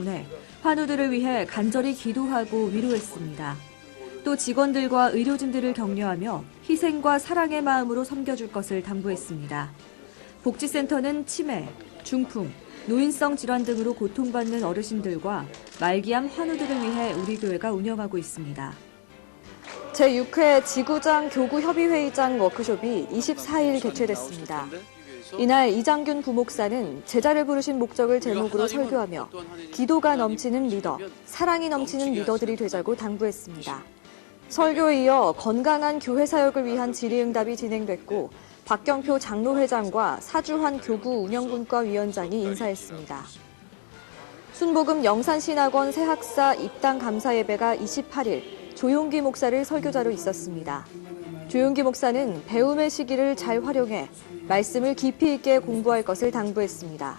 때문에 환우들을 위해 간절히 기도하고 위로했습니다. 또 직원들과 의료진들을 격려하며 희생과 사랑의 마음으로 섬겨줄 것을 당부했습니다. 복지센터는 치매, 중풍, 노인성 질환 등으로 고통받는 어르신들과 말기암 환우들을 위해 우리 교회가 운영하고 있습니다. 제6회 지구장 교구협의회의장 워크숍이 24일 개최됐습니다. 이날 이장균 부목사는 제자를 부르신 목적을 제목으로 설교하며 기도가 넘치는 리더, 사랑이 넘치는 리더들이 되자고 당부했습니다. 설교에 이어 건강한 교회 사역을 위한 질의응답이 진행됐고 박경표 장로회장과 사주환 교구 운영분과 위원장이 인사했습니다. 순복음 영산신학원 새학사 입당 감사 예배가 28일 조용기 목사를 설교자로 있었습니다. 조용기 목사는 배움의 시기를 잘 활용해 말씀을 깊이 있게 공부할 것을 당부했습니다.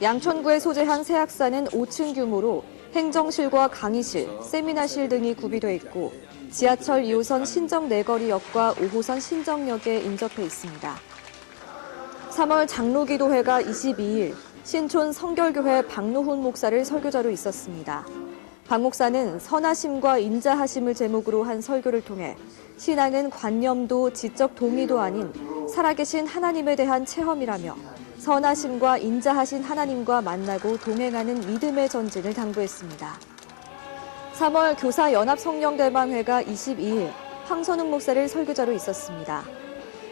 양천구에 소재한 새학사는 5층 규모로 행정실과 강의실, 세미나실 등이 구비돼 있고 지하철 2호선 신정내거리역과 5호선 신정역에 인접해 있습니다. 3월 장로기도회가 22일 신촌 성결교회 박노훈 목사를 설교자로 있었습니다. 박 목사는 선하심과 인자하심을 제목으로 한 설교를 통해 신앙은 관념도 지적 동의도 아닌 살아계신 하나님에 대한 체험이라며 선하심과 인자하신 하나님과 만나고 동행하는 믿음의 전진을 당부했습니다. 3월 교사연합성령대방회가 22일 황선웅 목사를 설교자로 있었습니다.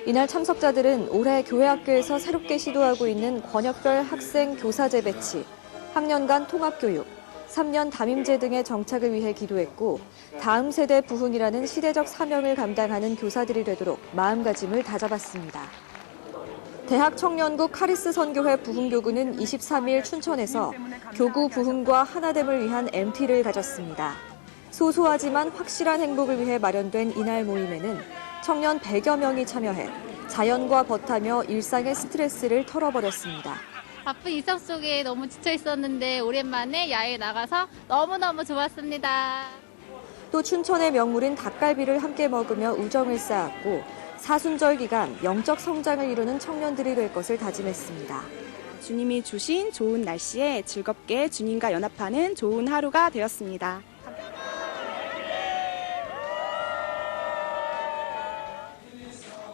이날 참석자들은 올해 교회학교에서 새롭게 시도하고 있는 권역별 학생 교사제 배치, 학년간 통합교육, 3년 담임제 등의 정착을 위해 기도했고 다음 세대 부흥이라는 시대적 사명을 감당하는 교사들이 되도록 마음가짐을 다잡았습니다. 대학청년국 카리스 선교회 부흥교구는 23일 춘천에서 교구 부흥과 하나됨을 위한 MT를 가졌습니다. 소소하지만 확실한 행복을 위해 마련된 이날 모임에는 청년 100여 명이 참여해 자연과 벗하며 일상의 스트레스를 털어버렸습니다. 바쁜 일상 속에 너무 지쳐 있었는데 오랜만에 야외에 나가서 너무너무 좋았습니다. 또 춘천의 명물인 닭갈비를 함께 먹으며 우정을 쌓았고 사순절 기간 영적 성장을 이루는 청년들이 될 것을 다짐했습니다. 주님이 주신 좋은 날씨에 즐겁게 주님과 연합하는 좋은 하루가 되었습니다.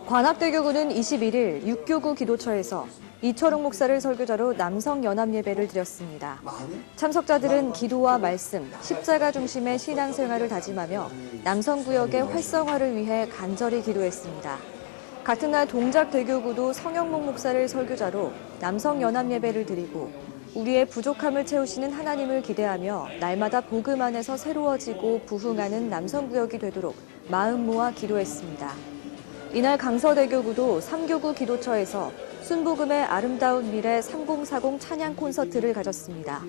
관악대교구는 21일 6교구 기도처에서 이철웅 목사를 설교자로 남성연합예배를 드렸습니다. 참석자들은 기도와 말씀, 십자가 중심의 신앙생활을 다짐하며 남성구역의 활성화를 위해 간절히 기도했습니다. 같은 날 동작대교구도 성영목 목사를 설교자로 남성연합예배를 드리고 우리의 부족함을 채우시는 하나님을 기대하며 날마다 복음 안에서 새로워지고 부흥하는 남성구역이 되도록 마음 모아 기도했습니다. 이날 강서대교구도 3교구 기도처에서 순복음의 아름다운 미래 3040 찬양 콘서트를 가졌습니다.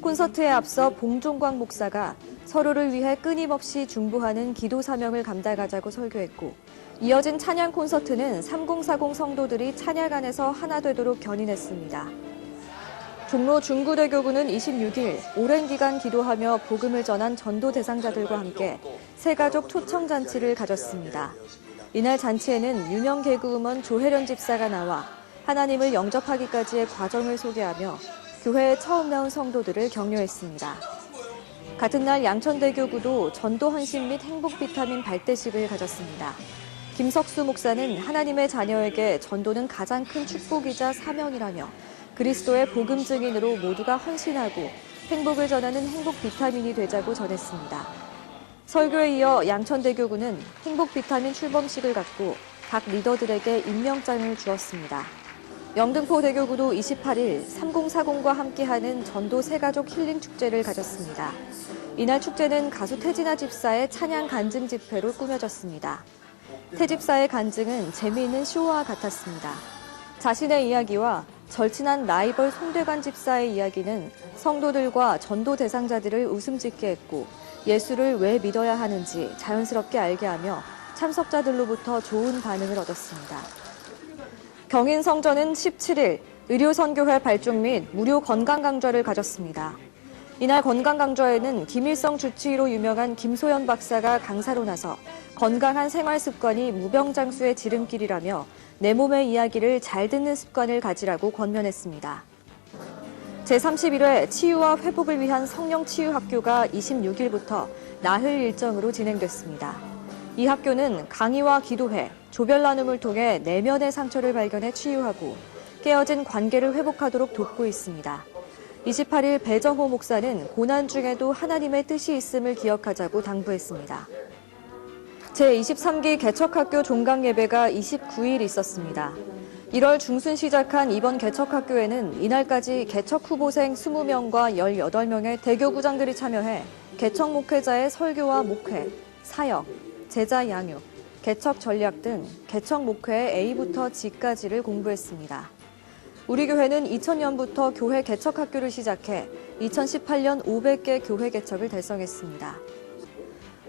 콘서트에 앞서 봉종광 목사가 서로를 위해 끊임없이 중보하는 기도 사명을 감당하자고 설교했고 이어진 찬양 콘서트는 3040 성도들이 찬양 안에서 하나 되도록 견인했습니다. 종로 중구대교구는 26일 오랜 기간 기도하며 복음을 전한 전도 대상자들과 함께 새가족 초청잔치를 가졌습니다. 이날 잔치에는 유명 개그우먼 조혜련 집사가 나와 하나님을 영접하기까지의 과정을 소개하며 교회에 처음 나온 성도들을 격려했습니다. 같은 날 양천대교구도 전도 헌신 및 행복 비타민 발대식을 가졌습니다. 김석수 목사는 하나님의 자녀에게 전도는 가장 큰 축복이자 사명이라며 그리스도의 복음 증인으로 모두가 헌신하고 행복을 전하는 행복 비타민이 되자고 전했습니다. 설교에 이어 양천대교구는 행복 비타민 출범식을 갖고 각 리더들에게 임명장을 주었습니다. 영등포대교구도 28일 3040과 함께하는 전도 새가족 힐링 축제를 가졌습니다. 이날 축제는 가수 태진아 집사의 찬양 간증 집회로 꾸며졌습니다. 태 집사의 간증은 재미있는 쇼와 같았습니다. 자신의 이야기와 절친한 라이벌 송대관 집사의 이야기는 성도들과 전도 대상자들을 웃음 짓게 했고 예수를 왜 믿어야 하는지 자연스럽게 알게 하며 참석자들로부터 좋은 반응을 얻었습니다. 경인성전은 17일 의료선교회 발족 및 무료 건강강좌를 가졌습니다. 이날 건강강좌에는 김일성 주치의로 유명한 김소연 박사가 강사로 나서 건강한 생활 습관이 무병장수의 지름길이라며 내 몸의 이야기를 잘 듣는 습관을 가지라고 권면했습니다. 제31회 치유와 회복을 위한 성령치유학교가 26일부터 나흘 일정으로 진행됐습니다. 이 학교는 강의와 기도회, 조별 나눔을 통해 내면의 상처를 발견해 치유하고 깨어진 관계를 회복하도록 돕고 있습니다. 28일 배정호 목사는 고난 중에도 하나님의 뜻이 있음을 기억하자고 당부했습니다. 제23기 개척학교 종강 예배가 29일 있었습니다. 1월 중순 시작한 이번 개척학교에는 이날까지 개척 후보생 20명과 18명의 대교구장들이 참여해 개척 목회자의 설교와 목회, 사역, 제자 양육, 개척 전략 등 개척 목회의 A부터 G까지를 공부했습니다. 우리 교회는 2000년부터 교회 개척학교를 시작해 2018년 500개 교회 개척을 달성했습니다.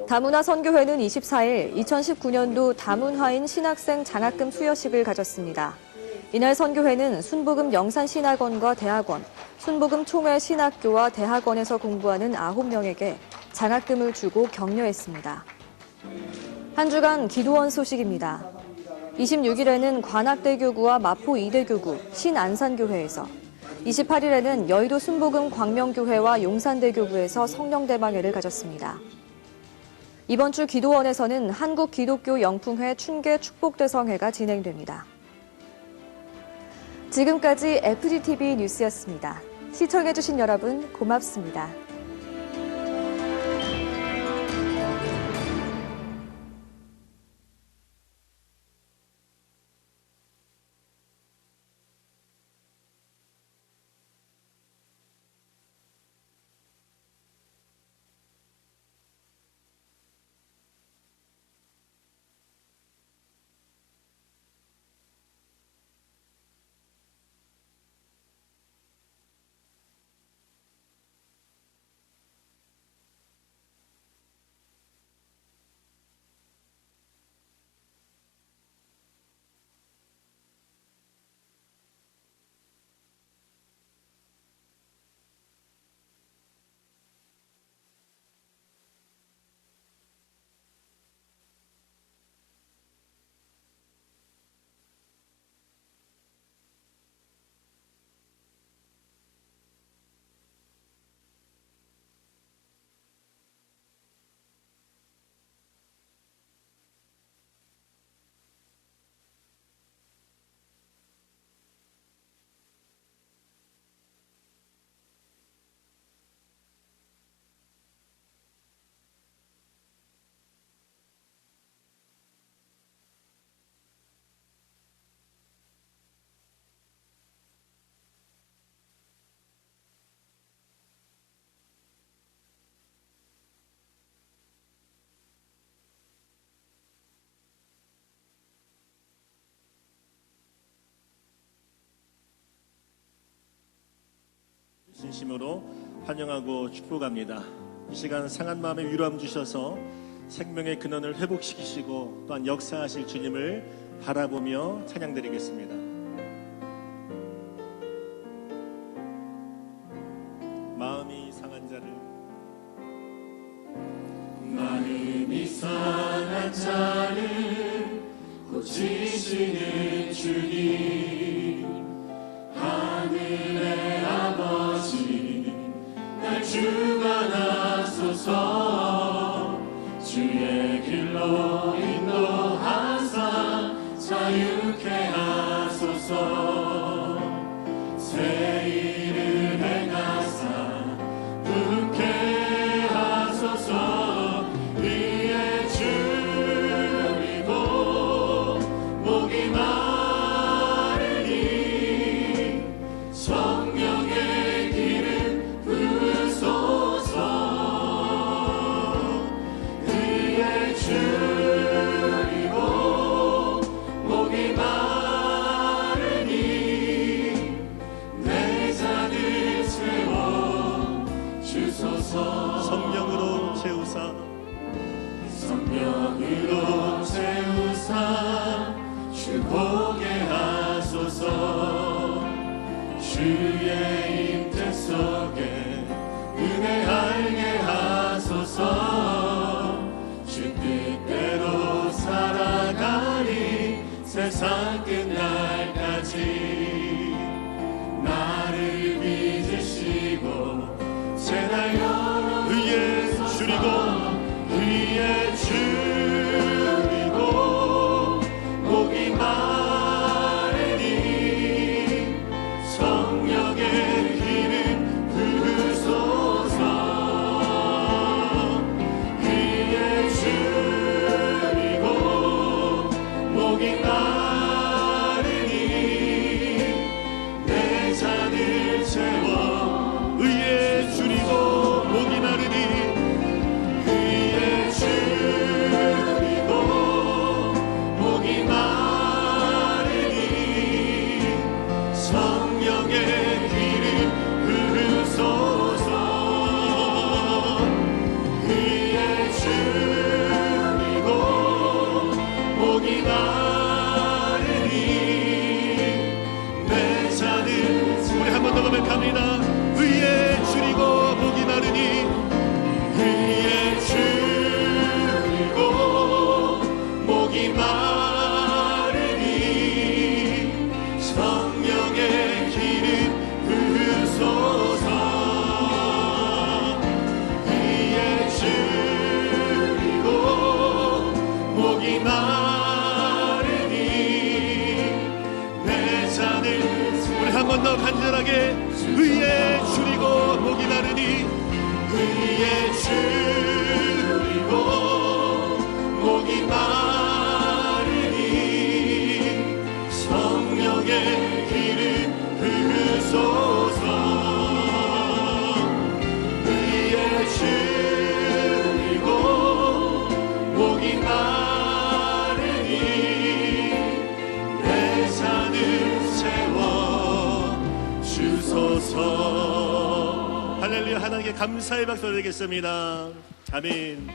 다문화 선교회는 24일 2019년도 다문화인 신학생 장학금 수여식을 가졌습니다. 이날 선교회는 순복음 영산신학원과 대학원, 순복음 총회 신학교와 대학원에서 공부하는 9명에게 장학금을 주고 격려했습니다. 한 주간 기도원 소식입니다. 26일에는 관악대교구와 마포 이대교구, 신안산교회에서, 28일에는 여의도 순복음 광명교회와 용산대교구에서 성령대방회를 가졌습니다. 이번 주 기도원에서는 한국기독교영풍회 춘계 축복대성회가 진행됩니다. 지금까지 FGTV 뉴스였습니다. 시청해주신 여러분 고맙습니다. 진심으로 환영하고 축복합니다. 이 시간 상한 마음에 위로함 주셔서 생명의 근원을 회복시키시고 또한 역사하실 주님을 바라보며 찬양드리겠습니다. 마음이 상한 자를 고치시는 주님, 하늘의 아버지 날 주관하소서. 주의 길로 인도하사 자유케 하소서. 새 일을 행하사 부흥케 하소서. 위에 줄이고 목이 마르니 성령의 기름 부으소서. 위에 줄이고 목이 마르니 내 잔을 채워 주소서. 성령으로 채우사 성령으로 채우사 주보게 하소서. 주의 임재 속에 은혜 알게 하소서. 주 뜻대로 살아가리 세상 끝날까지. 나를 믿으시 감사의 박수 드리겠습니다. 아멘.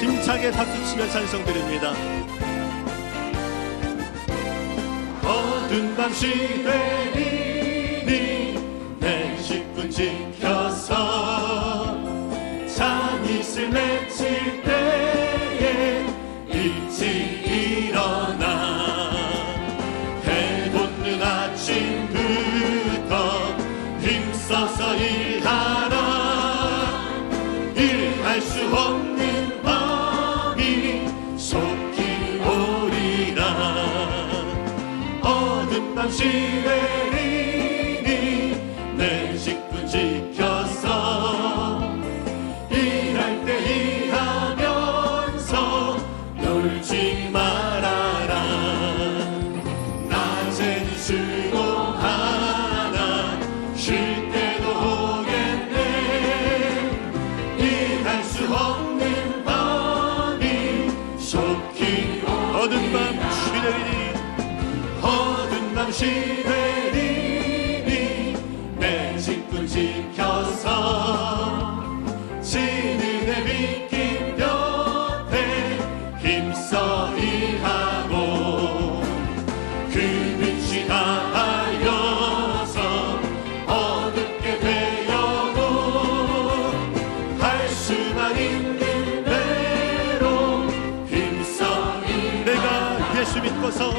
힘차게 박수 치며 찬송 드립니다. 어두운 밤 시대리니 내 직분 지켜서 잠이슬 맺힐 때에 일찍 일어나 해 돋는 아침부터 힘써서 일하라. 일할 수 없는 밤이 속히 오리라. 어두운 밤 시대리니 내 직분 지켜서 일할 때 일하면서 놀지 말아라. 낮에는 수고하나 쉴 때도 오겠네. 일할 수 없는 밤이 속히 어두운 밤 시대리니 어두운 밤 시대리니 내 직분 지켜서 지는 해 비긴 곁에 힘써 일하고 그 빛이 닿아여서 어둡게 되어도 할 수만 있는 대로 힘써 내가 예수 믿고서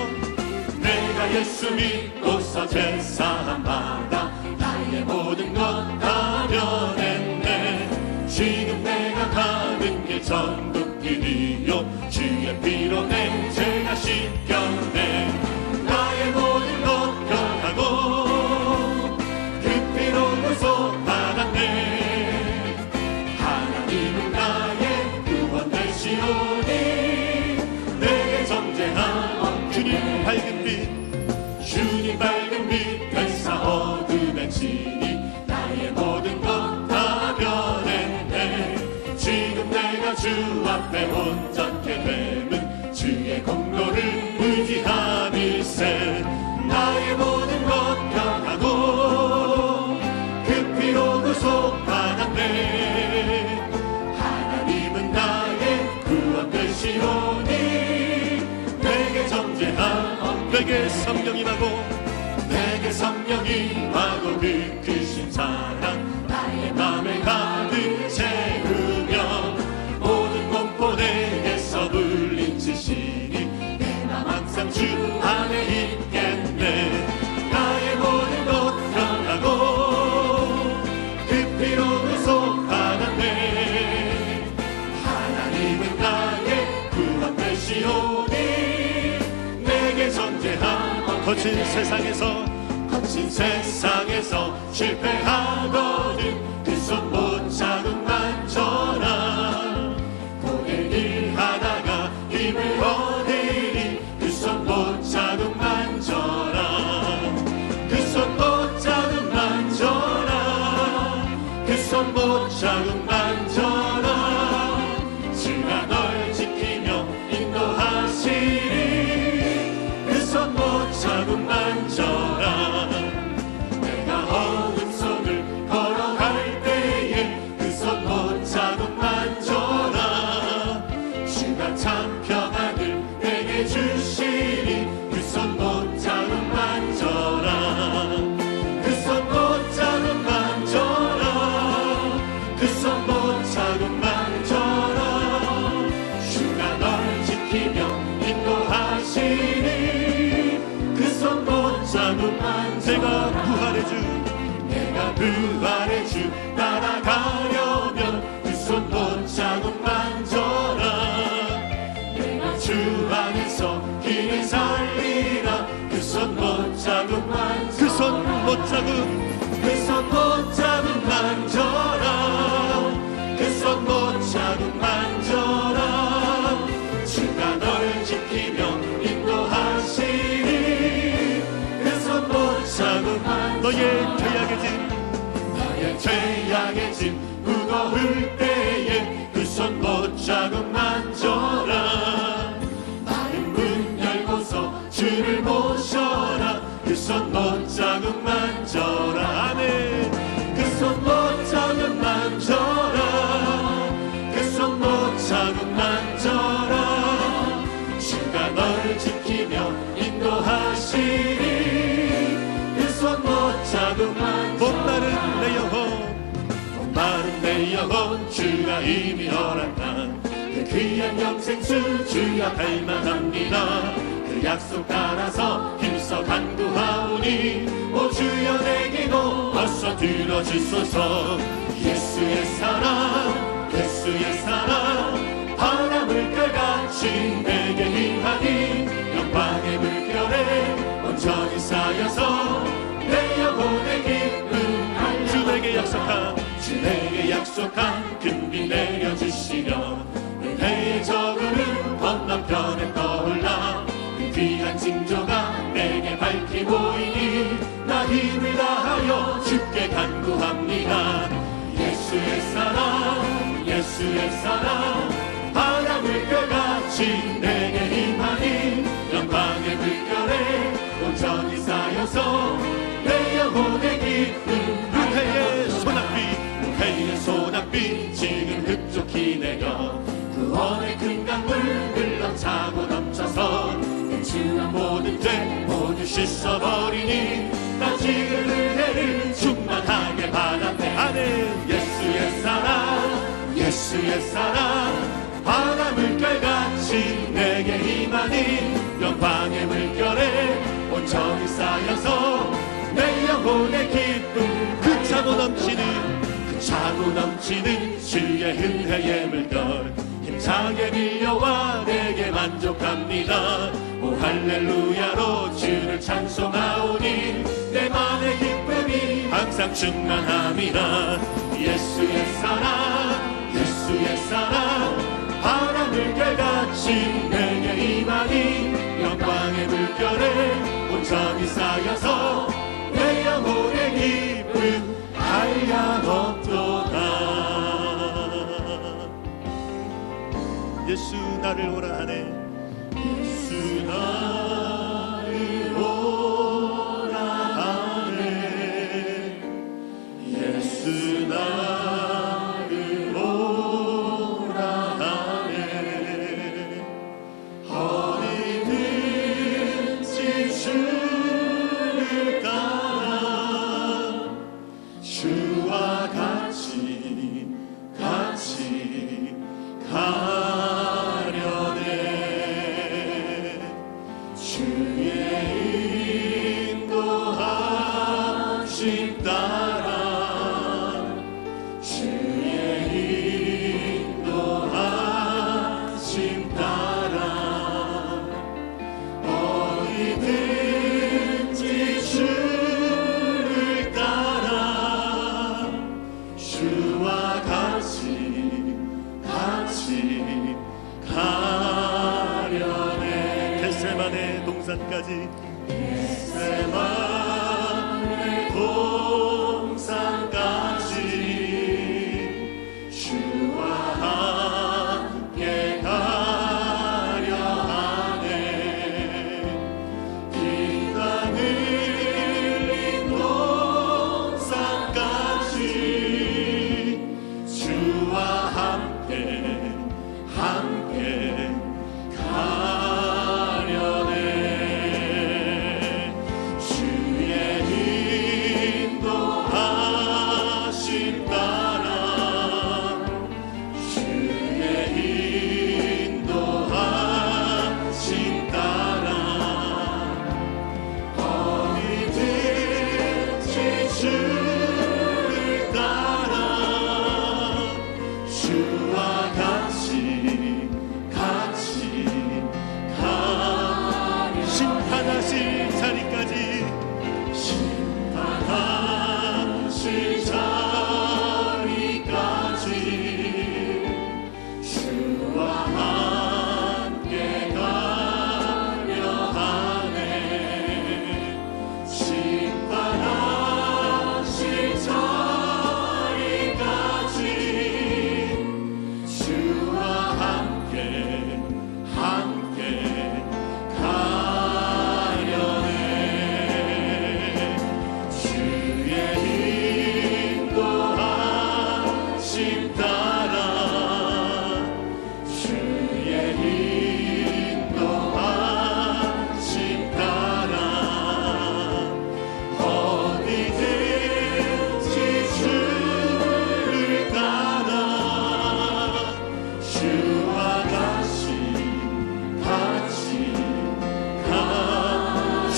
내가 예수 믿고서 제사함 받아 나의 모든 것 다 변했네. 지금 내가 가는 길 천국길이요 주의 피로 내 죄가 씻겼네. 나의 모든 것 변하고 그 피로 구속받았네. 하나님은 나의 구원 되시오니 내게 정죄한 주님 밝은 빛 주님 밝은 빛 별사 어둠에 지니 나의 모든 것 다 변했네. 지금 내가 주 앞에 온전케 됨은 주의 공로를 의지함일세. 나의 모든 것 변하고 그 피로 구속받았네. 하나님은 나의 구원 되시오니 내게 정죄한 내게 성령 임하고 내게 성령 임하고 그 크신 사랑 나의 맘에 가득 채우며 모든 공포 내게서 물리치시니 내 맘 항상 주 안에 있겠네. 나의 모든 것 변하고 그 피로 구속받았네. 하나님은 나의 구원 되시오니 내게 정죄한 거친 세상에서 거친 세상에서 실패하거든 그 손 못 잡음만 져라. 고된 일 하다가 힘을 얻으리 그 손 못 잡음만 져라. 그 손 못 잡음만 져라. 그 손 못 잡음만 져라. 주가 널 지키며 인도하시리 그 손 못 잡음만 져라. 내가 어둠 속을 걸어갈 때에 그 손 못 잡음만 져라. 주가 참 평안을 내게 주시니 그 손 못 잡음만 져라. 그 손 못 잡음만 져라. 그 손 못 잡음만 져라. 주가 널 지키며 인도하시니 그 손 못 잡음만 내가 부활의 주 내가 부활의 주 따라가려면 그 손 못 잡음만 져라. 내가 주 안에서 길을 살리라. 그 손 못 잡음만 그 손 못 잡음 그 손 못 잡음만 져라. 그 손 못 잡음만 져라. 주가 널 지키며 인도하시니 그 손 못 잡음만 너의 죄악의 짐 나의 죄악의 짐 무거울 때에 그 손 못 잡음만 져라. 마른 문 열고서 주를 모셔라. 그 손 못 잡음만 져라. 아멘. 그 손 내 영혼 주가 이미 허락한 그 귀한 영생수 주여 갈망합니다. 그 약속 따라서 힘써 간구하오니 오 주여 내 기도 어서 들어주소서. 예수의 사랑 예수의 사랑 바람을 끌같이 내게 임하니 영광의 물결에 온전히 쌓여서 내 영혼의 기쁨 주 내게 약속한 주 내게 약속한 금비 내려주시려 은혜의 저구름 건너편에 떠올라 그 귀한 징조가 내게 밝히 보이니 나 힘을 다하여 주께 간구합니다. 예수의 사랑 예수의 사랑 바람을 끌같이 내게 임하니 영광의 물결에 온전히 쌓여서 내 영혼의 기쁨 은혜의 소낙비 지금 흡족히 내려 구원의 큰 강물 흘러차고 넘쳐서 주한 모든 죄 모두 씻어버리니 나 지금 은혜를 충만하게 받았네. 아멘. 예수의 사랑 바람을 끌같이 내게 임하니 영광의 물결에 온전히 쌓여서 내 영혼의 기쁨 그 차고 넘치는 주의 은혜의 물결 힘차게 밀려와 내게 만족합니다. 오 할렐루야로 주를 찬송하오니 내 맘의 기쁨이 항상 충만합니다. 예수의 사랑 바람을 끌같이 내게 임하니 영광의 물결에 온전히 쌓여서 내 영혼의 기쁨 한량없도다. 예수 나를 오라 하네. 예수 나를 오라 하네. 예수 나를 오라 하네. 어디든지 주를 따라 주와 같이 가려네.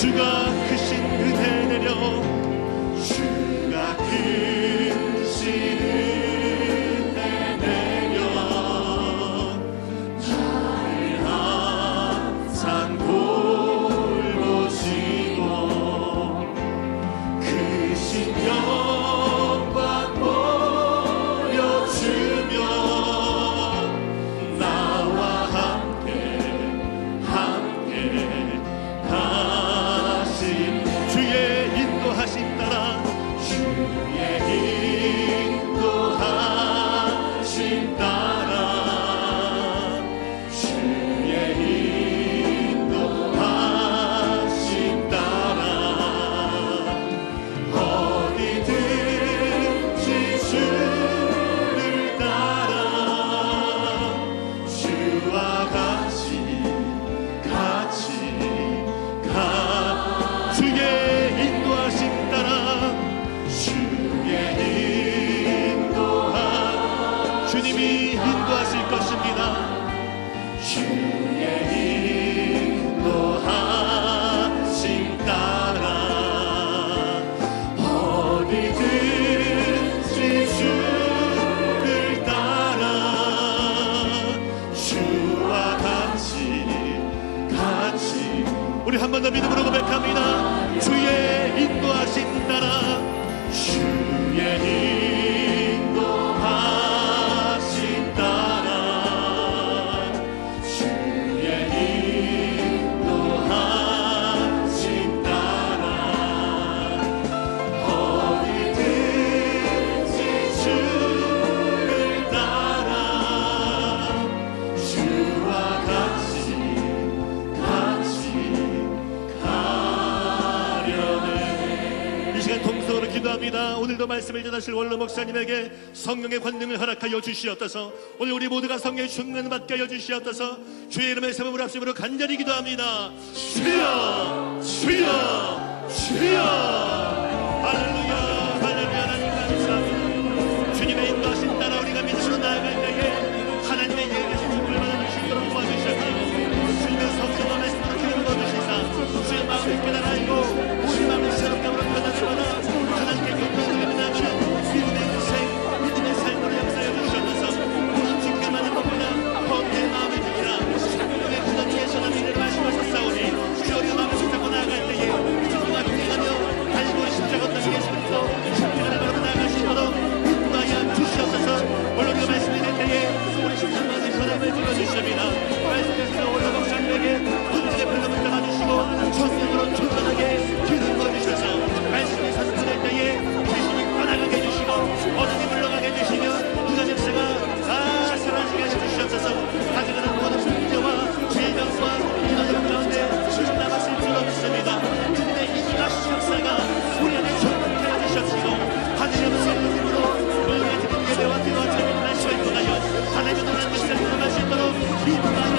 주가 크신 은혜 내려 주가 크신 은혜 내려 나를 항상 돌보시고 크신 영광 보여주며 나와 함께 가신 주의 인도하심 따라 어디든지 주를 따라 주와 같이 가 주의 인도하심 따라 주님이 인도하실 것입니다. 주의 인도하심 따라 어디든지 주를 따라 주와 같이 우리 한 번 더 믿음으로 고백합니다. 주의 인도하심 따라 주의 기도합니다. 오늘도 말씀을 전하실 원로 목사님에게 성령의 권능을 허락하여 주시옵소서. 오늘 우리 모두가 성령의 충만을 받게 하여 주시옵소서. 주의 이름의 세범을 합심으로 간절히 기도합니다. 주여 주여 주여. 할렐루야 할렐루야. 하나님 감사합니다. 주님의 인도하신 따라 우리가 믿음으로 나아갈 때에 하나님의 예배신 주님을 받아 주시도록 도와주시옵소서. 주님의 성령과 말씀으로 기름을 얻으시사 주의 마음을 깨달아 알고 우리 마음을 새롭게 하므로 변화를 받아 하나님께 경건하게 나가는 믿음의 삶으로 역사해 주시옵소서. 오늘 지켜만을 먹거나 헛된 마음을 주기라 생명의 그던 위에 선한 미래를 말씀하셨사오니 주의 마음을 붙잡고 나아갈 때에 주님과 동행하며 달고 십자가 언덕 위에 서서 십자가를 걸어 나아가시도록 인도하여 주시옵소서. 오늘 우리가 말씀을 낼 때에 우리 십자가의 선함을 불러주시옵니다. 말씀에서 오늘 목사님에게 분들의 별로 붙잡아주시고 성령으로 충만하게 기름 부어주셔서 말씀을 선포될 때에 귀신이 떠나가게 해주시고 어둠이 물러가게 해주시며 누가 역사가 다 사라지게 해주시옵소서. 가져가는 모든 문제와 질병과 인원의 가운데 주님 남았을 줄 없습니다. 주님의 인도하신 역사가 우리 안에 충만케 해주시옵시고 하늘의 무슨 힘으로 우리가 드린 예배와 기도와 찬양 말씀을 통하여 하나님의 놀라운 역사를 일어날 수 있도록 믿음과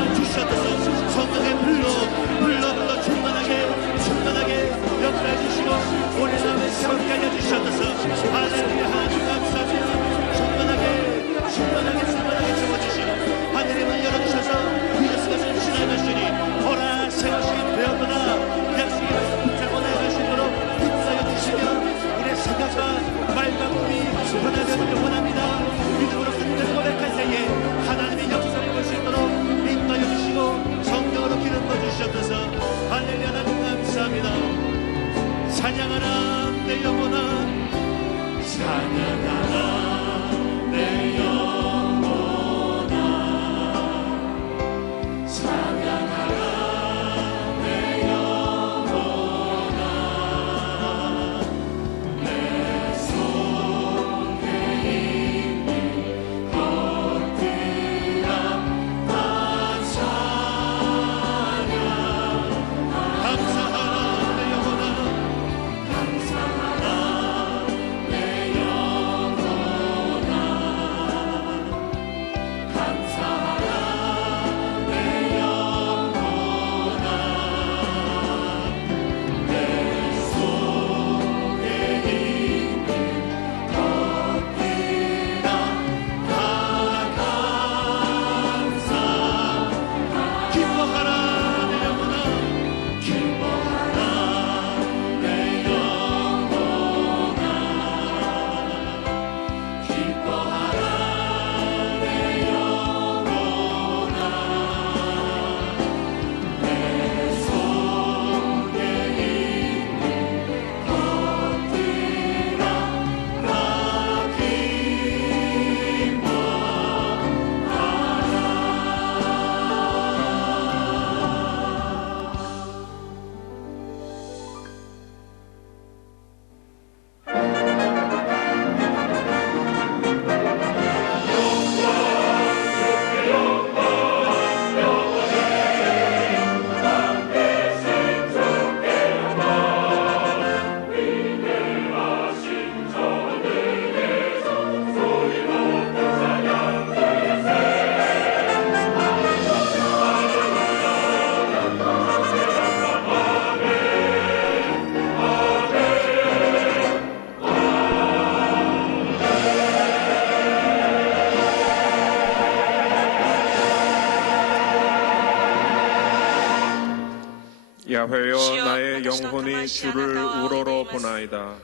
야훼여 나의 영혼이 주를 우러러 보나이다.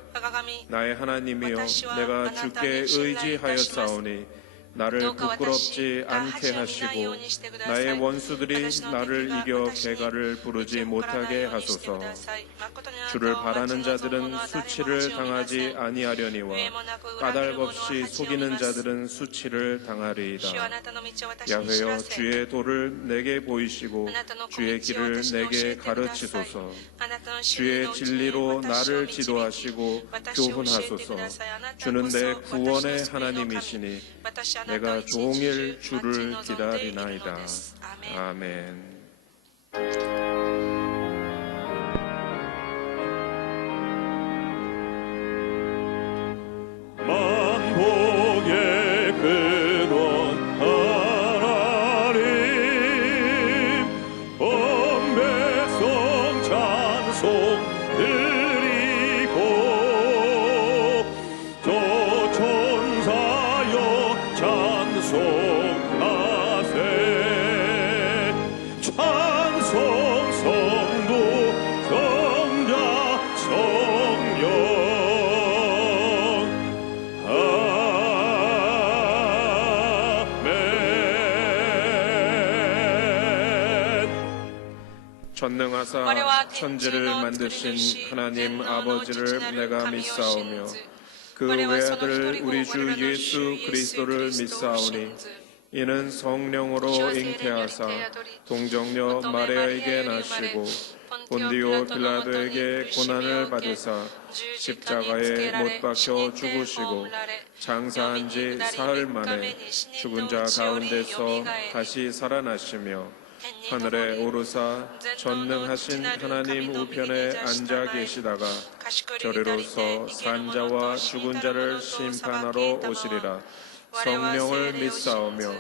나의 하나님이여 내가 주께 의지하였사오니 나를 부끄럽지 않게 하시고 나의 원수들이 나를 이겨 개가를 부르지 못하게 하소서. 주를 바라는 자들은 수치를 당하지 아니하려니와 까닭없이 속이는 자들은 수치를 당하리이다. 야훼여 주의 도를 내게 보이시고 주의 길을 내게 가르치소서. 주의 진리로 나를 지도하시고 교훈하소서. 주는 내 구원의 하나님이시니 내가 종일 주를 기다리나이다. 아멘. 만복의 근원 하나님 온 백성 찬송 드리고 저 천사여 찬송하세. 찬송 성도 성자 성령 전능하사 천지를 만드신 하나님 아버지를 내가 믿사오며 그 외아들 우리 주 예수 그리스도를 믿사오니 이는 성령으로 잉태하사 동정녀 마리아에게 나시고 본디오 빌라도에게 고난을 받으사 십자가에 못 박혀 죽으시고 장사한 지 사흘 만에 죽은 자 가운데서 다시 살아나시며 하늘에 오르사 전능하신 하나님 우편에 앉아 계시다가 저리로서 산자와 죽은 자를 심판하러 오시리라. 성령을 믿사오며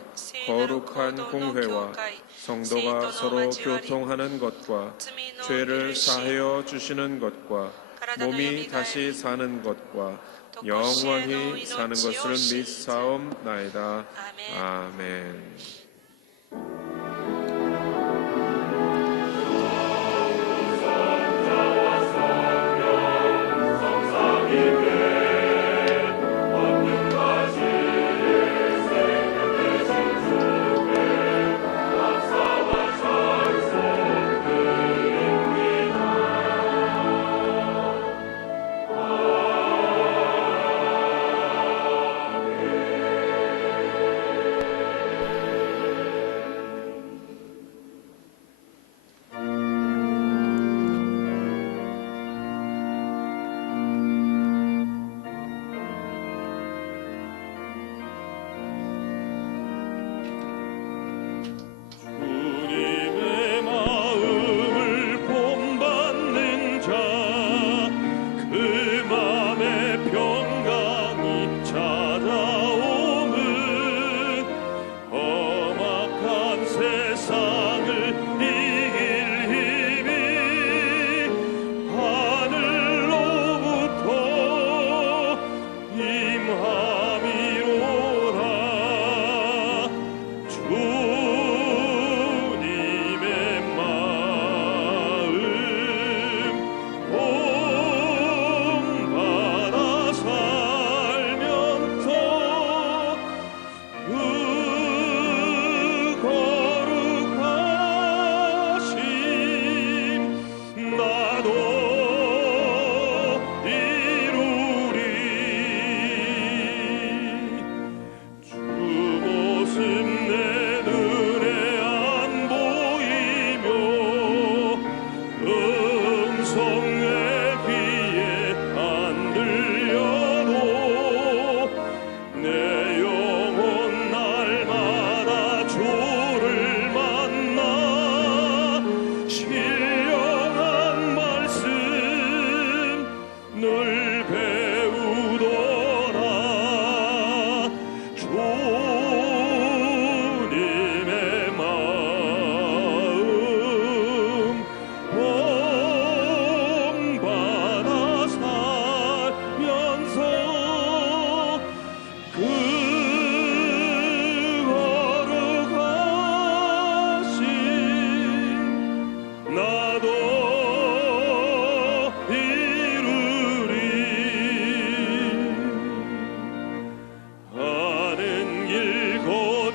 거룩한 공회와 성도가 서로 교통하는 것과 죄를 사하여 주시는 것과 몸이 다시 사는 것과 영원히 사는 것을 믿사옵나이다. 아멘.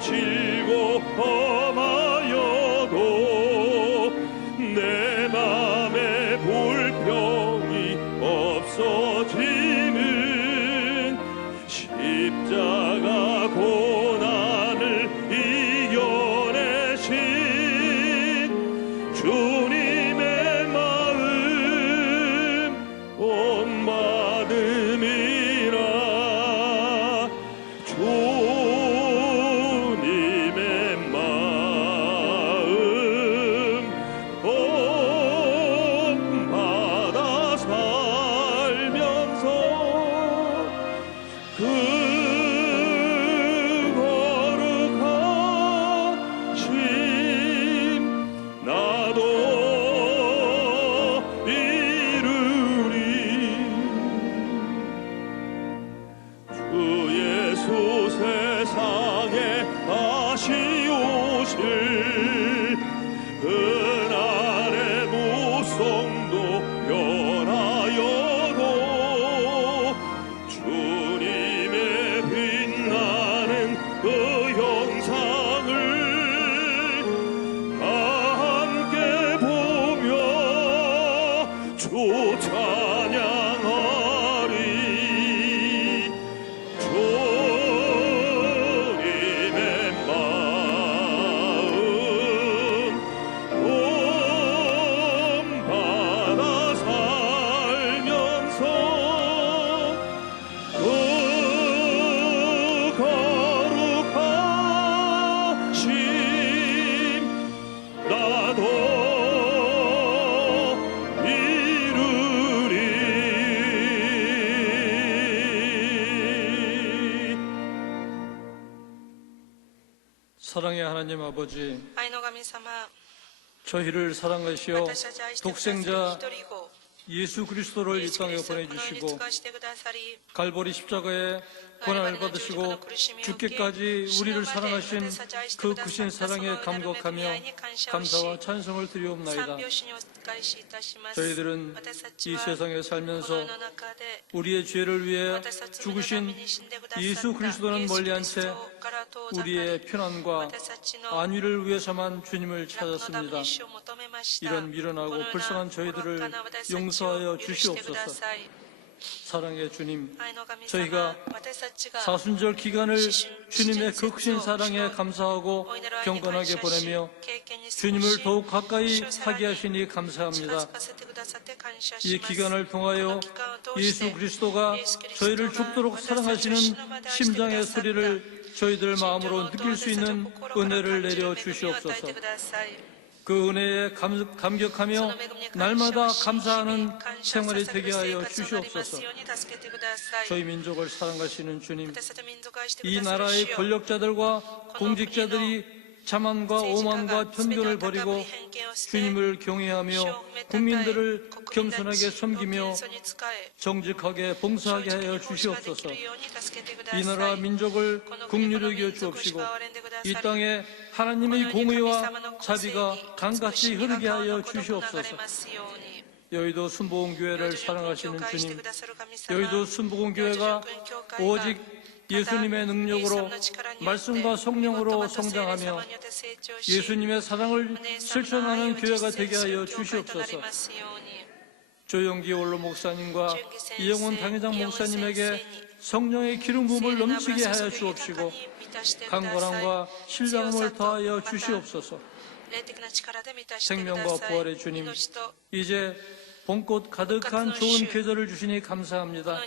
즐거움하여도 내 맘에 불평이 없어지는 십자가 고난을 이겨내신 주님의 마음 본받음이라. 주님의 마음 본받아 살면서 그 거룩하심 나도 이루리. 주 예수 세상에 다시 오실 그날의 무성도 변하여도 주님의 빛나는 그 형상을 함께 보며 주 찬양하리. 주님의 마음 본받아 살면서 그 거룩하심 나도 이루리. 사랑의 하나님 아버지, 愛の神様、 저희를 사랑하시어 私たちを愛してくださり、 독생자 一人子 예수 그리스도를 イエ 이 スキ 땅에 リストをこの世に 보내주시고 使わしてくださり、 갈보리 십자가에 고난을 받으시고 죽기까지 우리를 사랑하신 그 크신 사랑에 감격하며 감사와 찬송을 드리옵나이다. 賛美を主にお返しいたします。 저희들은 私たち 이 は 세상에 この 살면서 世の中で 우리의 죄를 위해 私たちのため 죽으신 に死んでくださった 예수 그리스도는 イエス 멀리한 キリス 채 トから遠ざかり 우리의 편안과 私たちの 안위를 위해서만 주님을 楽のため 찾았습니다. に主を求めました。 이런 미련하고 このような 불쌍한 저희들을 愚かな私たちを 용서하여 許してくだ 주시옵소서. さい。 사랑의 주님, 愛の神様、 저희가 私たちが 사순절 기간을 주님의 그 크신 사랑에 감사하고 경건하게 보내며 주님을 더욱 가까이 하게 하시니 감사합니다. 이 기간을 통하여 예수 그리스도가 저희를 죽도록 사랑하시는 심장의 소리를 저희들 마음으로 느낄 수 있는 은혜를 내려 주시옵소서. 그 은혜에 감격하며 날마다 감사하는 생활이 되게 하여 주시옵소서. 저희 민족을 사랑하시는 주님, 이 나라의 권력자들과 공직자들이 자만과 오만과 편견을 버리고 주님을 경외하며 국민들을 겸손하게 섬기며 정직하게 봉사하게 하여 주시옵소서. 이 나라 민족을 긍휼히 여겨 주옵시고 이 땅에 하나님의 공의와 자비가 강같이 흐르게 하여 주시옵소서. 여의도 순복음교회를 사랑하시는 주님, 여의도 순복음교회가 오직 예수님의 능력으로 말씀과 성령으로 성장하며 예수님의 사랑을 실천하는 교회가 되게 하여 주시옵소서. 조영기 원로 목사님과 이영원 당회장 목사님에게 성령의 기름 부음을 넘치게 하여 주옵시고 강건함과 신랑을 더하여 주시옵소서. 생명과 부활의 주님, 이제 봄꽃 가득한 좋은 계절을 주시니 감사합니다.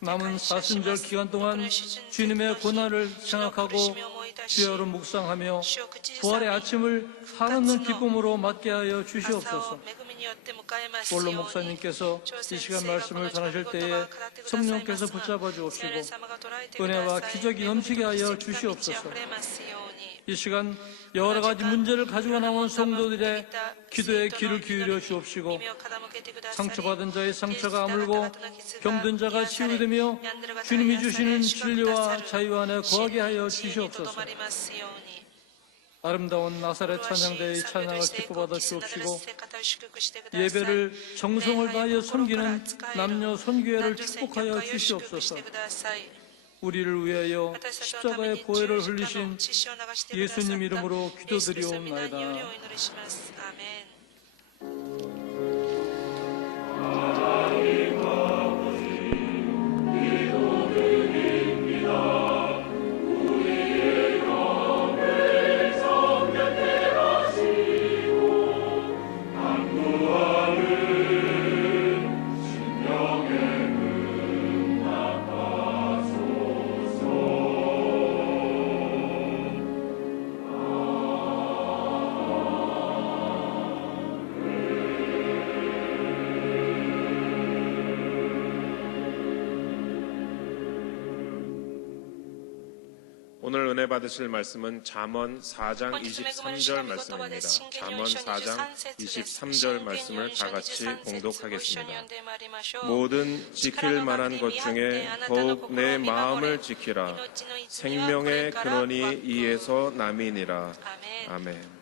남은 사순절 기간 동안 주님의 고난을 생각하고 주여를 묵상하며 부활의 아침을 한없는 기쁨으로 맞게 하여 주시옵소서. 원로 목사님께서 이 시간 말씀을 전하실 때에 성령께서 붙잡아 주옵시고 은혜와 기적이 넘치게 하여 주시옵소서. 이 시간 여러 가지 문제를 가지고 나온 성도들의 기도에 귀를 기울여 주옵시고 상처받은 자의 상처가 아물고 병든 자가 치유되며 주님이 주시는 진리와 자유 안에 거하게 하여 주시옵소서. 아름다운 나사렛 찬양대의 찬양을 기뻐받아 주옵시고 예배를 정성을 다하여 섬기는 남녀 선교회를 축복하여 주시옵소서. 우리를 위하여 십자가의 보혈을 흘리신 예수님 이름으로 기도드리옵나이다. 아멘. 오늘 은혜 받으실 말씀은 잠언 4장 23절 말씀입니다. 잠언 4장 23절 말씀을 다 같이 봉독하겠습니다. 모든 지킬 만한 것 중에 더욱 내 마음을 지키라. 생명의 근원이 이에서 남이니라. 아멘.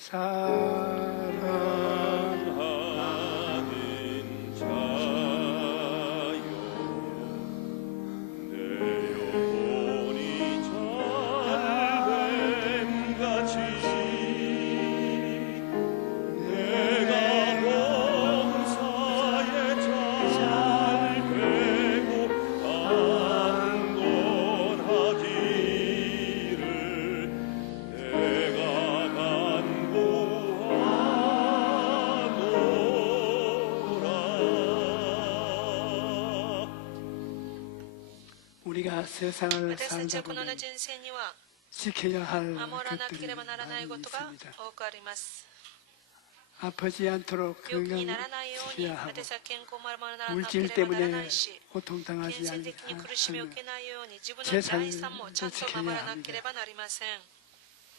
사랑하는 자요 내 영혼이 잘됨같이 내가 범사에 잘되고 강건하기를 내가 간구하노라. 우리가 세상을 私たち 살다 はこの 보면 人生には 지켜야 할 守らなけ 것들이 ればならない 많이 ことが 있습니다. 多くあります。 아프지 않도록 病気に 건강 ならないように 지켜야 하고 私は健康を守らなけ 물질 ればならな 때문에 いし、 고통당하지 金銭的に苦しみを 않게 受けないように自分の 재산을 財産もちゃんと守らなければなりません。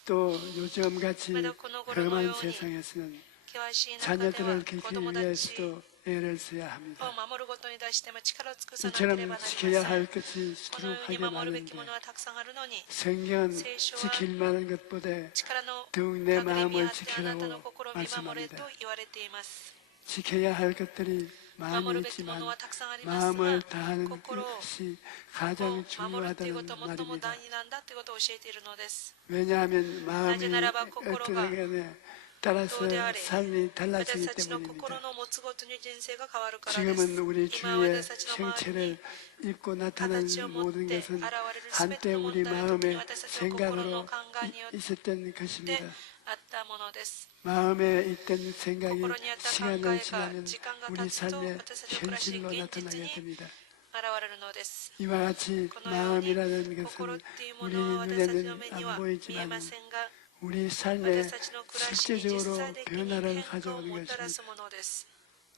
또 요즘같이 まだこの頃のよ 험한 うに 세상에서는 険しい中では 자녀들을 子 키우기 供たち 위해서도 애를 써야 を 합니다. 守ることに対しても力を尽くさなければ 이처럼 なりませ 지켜야 ん。 할 것이 このように 수두룩하게 守るべ 많은데 きものはたくさんあるのに、 성경은聖書は 지킬 만한 것보다 力の 더욱 내 隠れみ 마음을 あってあなたの 지키라고 心を見守れと 말씀합니다. 言われています。 지켜야 할 것들이 守 많이 るべきも 있지만 のはたくさんありますが、 마음을 다하는 心を 것이 守 가장 るというこ 중요하다는 とは最も 말입니다. 大事なんだということを教えているのです。 왜냐하면 마음이 나라바 코코로가 어떤 의견에 따라서 どうであれ、 삶이 私 달라지기 たちの心 때문입니다. の持つごとに人生が変わるからです。 지금은 우리 今 주위의 私たちの周りに 생체를 입고 나타난 形を持っ 모든 て 것은 現れるすべ 한때 ての問 우리 題は時に 마음의 私たちの心の 생각으로 考えによっ 있었던 て 것입니다. あったものです。 마음에 있던 생각이 心にあった考 시간을 えが 지나면 時間が 우리 経つと 삶의 私たちの暮らし 현실로 現実 나타나게 に 됩니다. 現れるのです。 이와 같이 このように 마음이라는 心っ 것은 ていうも 우리 のは私たちの 눈에는 目に 안 は見え 보이지만 ませんが、 우리 삶에 私たちの暮らしに実 실제적으로 際的に 변화를 変化を 가져오는 もたら 것입니다. すものです。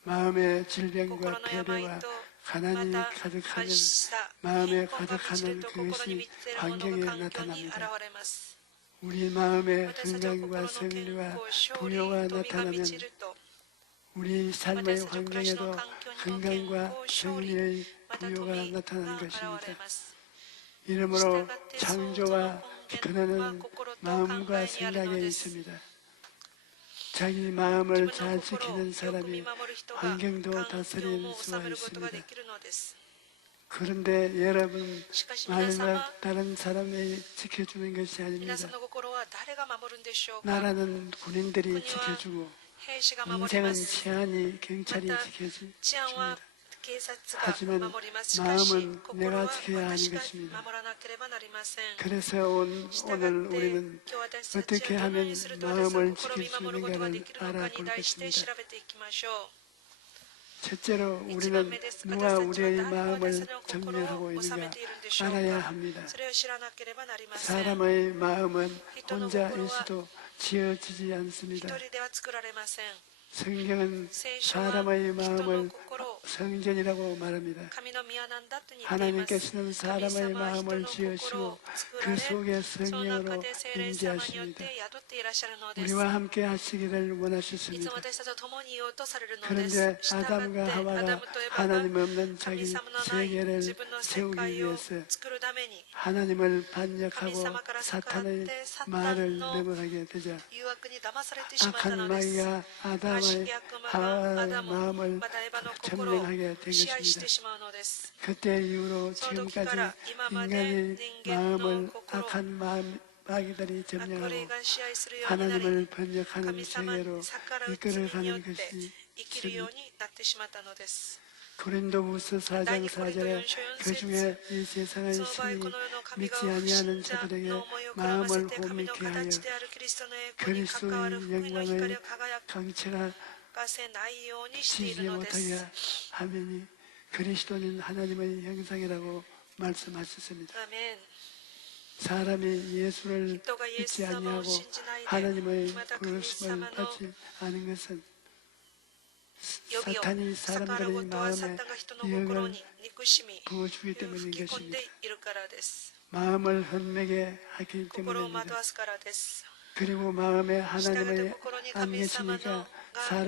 마음의 心 질병과 の病 폐렴과 と 가난이 また 가득하는 愛しさ、 마음에 貧困が満ちる 가득하는 と心に 그것이 満ちているもの 환경에 が環境に現 나타납니다. れます。 우리 마음의 私たちは心 건강과 の健 승리와 康、勝利、 부여가 富が 나타나면 満ちると、 우리 삶의 私たちの暮らしの 환경에도 環境にも健 건강과 康、勝利、 승리의 また 부여가 富が 나타나는 現 것입니다. れます。 이러므로 従って創造の 창조와 根源は 근원은 心と考 마음과 えにあるの 생각에 です。 있습니다. 자기 自 마음을 分 잘 の心を 지키는 よく 사람이 見守る人が 환경도 環境 다스릴 も治 수가 めることが 있습니다. できるのです。 그런데 여러분 しかし皆様、 마음을 다른 사람이 지켜주는 것이 皆 아닙니다. さんの心は誰が守るんでしょうか。 나라는 군인들이 군이와 지켜주고 兵士が守りま 인생은 す。 치안이 경찰이 また 지켜줍니다. 治安は警察 하지만 が守ります。しかし 마음은 心 내가 は 지켜야 하는 私が 것입니다. 守らなければなりません。 그래서 従 오늘 って 우리는 今日私たち 어떻게 はどのよう 하면 にすると私たちの 마음을 心を見 지킬 수 守ることがで 있는가를 きるのかに 알아볼 題して 것입니다. 調べていきましょう。 첫째로 一番 우리는 目です。 누가 私たちは 우리의 誰が 마음을 私たちの心 정리하고 を治 있는가 めているんでしょう 알아야 か。 합니다. それを知らなければなりません。 사람의 마음은 히토노 혼자 고코로와 있어도 지어지지 一 않습니다. 人では作られません。 성경은 聖書は 사람의 人の 마음을 心を 성전이라고 말합니다. 神の宮なんだと言っています。 하나님께서는 神 사람의 様は人 마음을 の心を 지으시고 作ら 그 れ、 속에 その中 성령으로 で聖霊様によっ 임재하십니다. て宿っていらっしゃるのです。 우리와 함께 하시기를 いつも 원하셨습니다. 私たちと共にいようとされるので 그런데 す。従って 아담과 アダ 하와가 ムとエバが 하나님 없는 神 자기 様のない 세계를 自分の世 세우기 界を 위해서 作るために 하나님을 神 반역하고 様から逆らっ 사탄의 てサタ 말을 ンの 넘어가게 되자 誘惑に騙されてしまった 악한 のです。 마귀가 悪 아담의 しき悪魔がア 하와의 ダム、 마음을 またエバの心を 점령하게 된 支配し 것입니다. てしまうのです。 그때 이후로 その時か 지금까지 ら今まで 인간의 人間の 마음을 心、 악한 마귀들이 悪 점령하고 霊が支配するようになり、 하나님을 번역하는 神様 세계로 に逆らう罪によ 이끌어가는 って 것이 生きるようになってしまったのです。 고린도후서 4장 第二コリント 4절에 4章4 그 중에 이 세상의 その場合 신이 この世の神 믿지 が不 아니하는 信者 자들에게 の思いをくらませ 마음을 て神の 호미케 하여 形であるキリストの栄光に関わる 그리스도의 福音の光を 영광의 輝 강체가 かせないようにしてい 지지 るので 못하게 す。 하면이 그리스도는 하나님의 형상이라고 말씀하셨습니다. アメン。 사람이 예수를 人がイエ 믿지 ス様を 아니하고 信じないで、 하나님의 また神 부르심을 様の 받지 않은 것은 呼びを 사탄이 逆らう 사람들의 ことはサ 마음에 タンが人の心 영을 に憎しみ 부어주기 吹 때문인 き込んで 것입니다. いるからです。 마음을 헛매게 하기 心を惑 때문입니다. わすからです。 그리고 마음에 従って 하나님의 心に 안 神様の 계시니까 が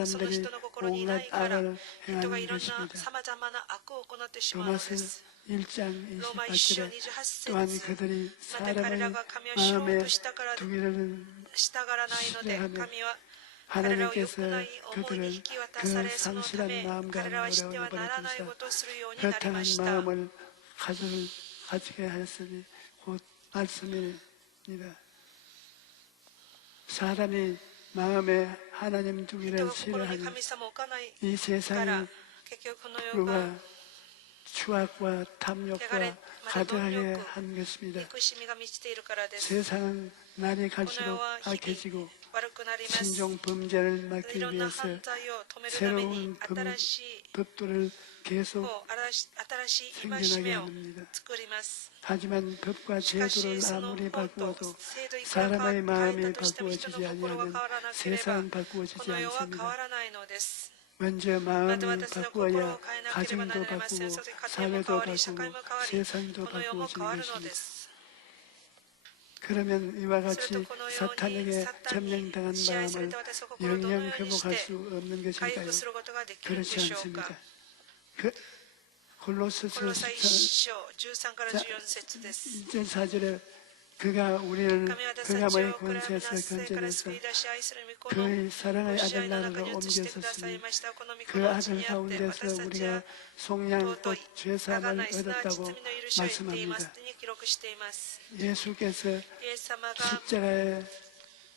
その 사람들이 人の心にいな 온갖 いから 악을 人が 행하는 いろんな 것입니다. さまざまな悪を行ってしまうのです。 1장 ローマ1章 28절에 또한 28節 그들이 また彼 사람의 らが神をしよう 마음에 としたから두기를 従らないので 싫어하며 神は彼らを良く 하나님께서 ない思いに 그들을 引き渡 그 されそのた 상실한 め 마음과 彼らはしてはならない 노력을 ことをするようになり 그렇다는 ました 마음을 가지게 하였으니 곧 말씀입니다. 사람이 마음에 하나님 人 두기를 が心に 싫어하니 神様を置かない 이 か 세상이 ら結局この世が 불과 추악과 탐욕과 가득하게 한 것입니다. 憎しみが満ちているからです 세상은 날이 この世 갈수록 は日々 악해지고 悪くなります 신종 범죄를 막기 いろんな 위해서 犯罪を止めるために 새로운 新しい 법도를 계속 新しい戒 생겨나게 めを 합니다. 作ります 하지만 법과 しか 제도를 しその 아무리 法と 바꾸어도 制度いくら変 사람의 え 마음이 たとしても人の 바꾸어지지 心が変 아니하면 わらなければ 세상은 こ 바꾸어지지 の世は変わ 않습니다. らないのです 먼저 まず 마음이 私の心 바꾸어야 を変えなければな 가정도 りません 바꾸고 そして家庭も変 사회도 わり社会 바꾸고 も変わり 세상도 この世も変わ 바꾸어지는 るので 것입니다. す 그러면 이와 すると 같이 このように 사탄에게 サタンに 점령당한 支配され 마음을 た私の心をどの 영영 ようにし 회복할 て 수 없는 回 것일까요? 復することができるんで 그렇지 しょうか 않습니다. 골로새서 この際 10장 1章13から14節です 1절 4절에 그가 우리를 神は私たち 흑암의 を暗闇の 권세에서 圧政から 건져내서 救い出し愛する御子の 그의 사랑의 教え 아들 の中 나라로 に移してください 옮겼었으니 ましたこの御子 그 のうち 아들 にあって 가운데서 私たちは 우리가 속량곧 尊いあが 죄사함을 ないすなわち 얻었다고 罪の許しを言っています 말씀합니다. に記録しています 예수께서 イエス様が 십자가에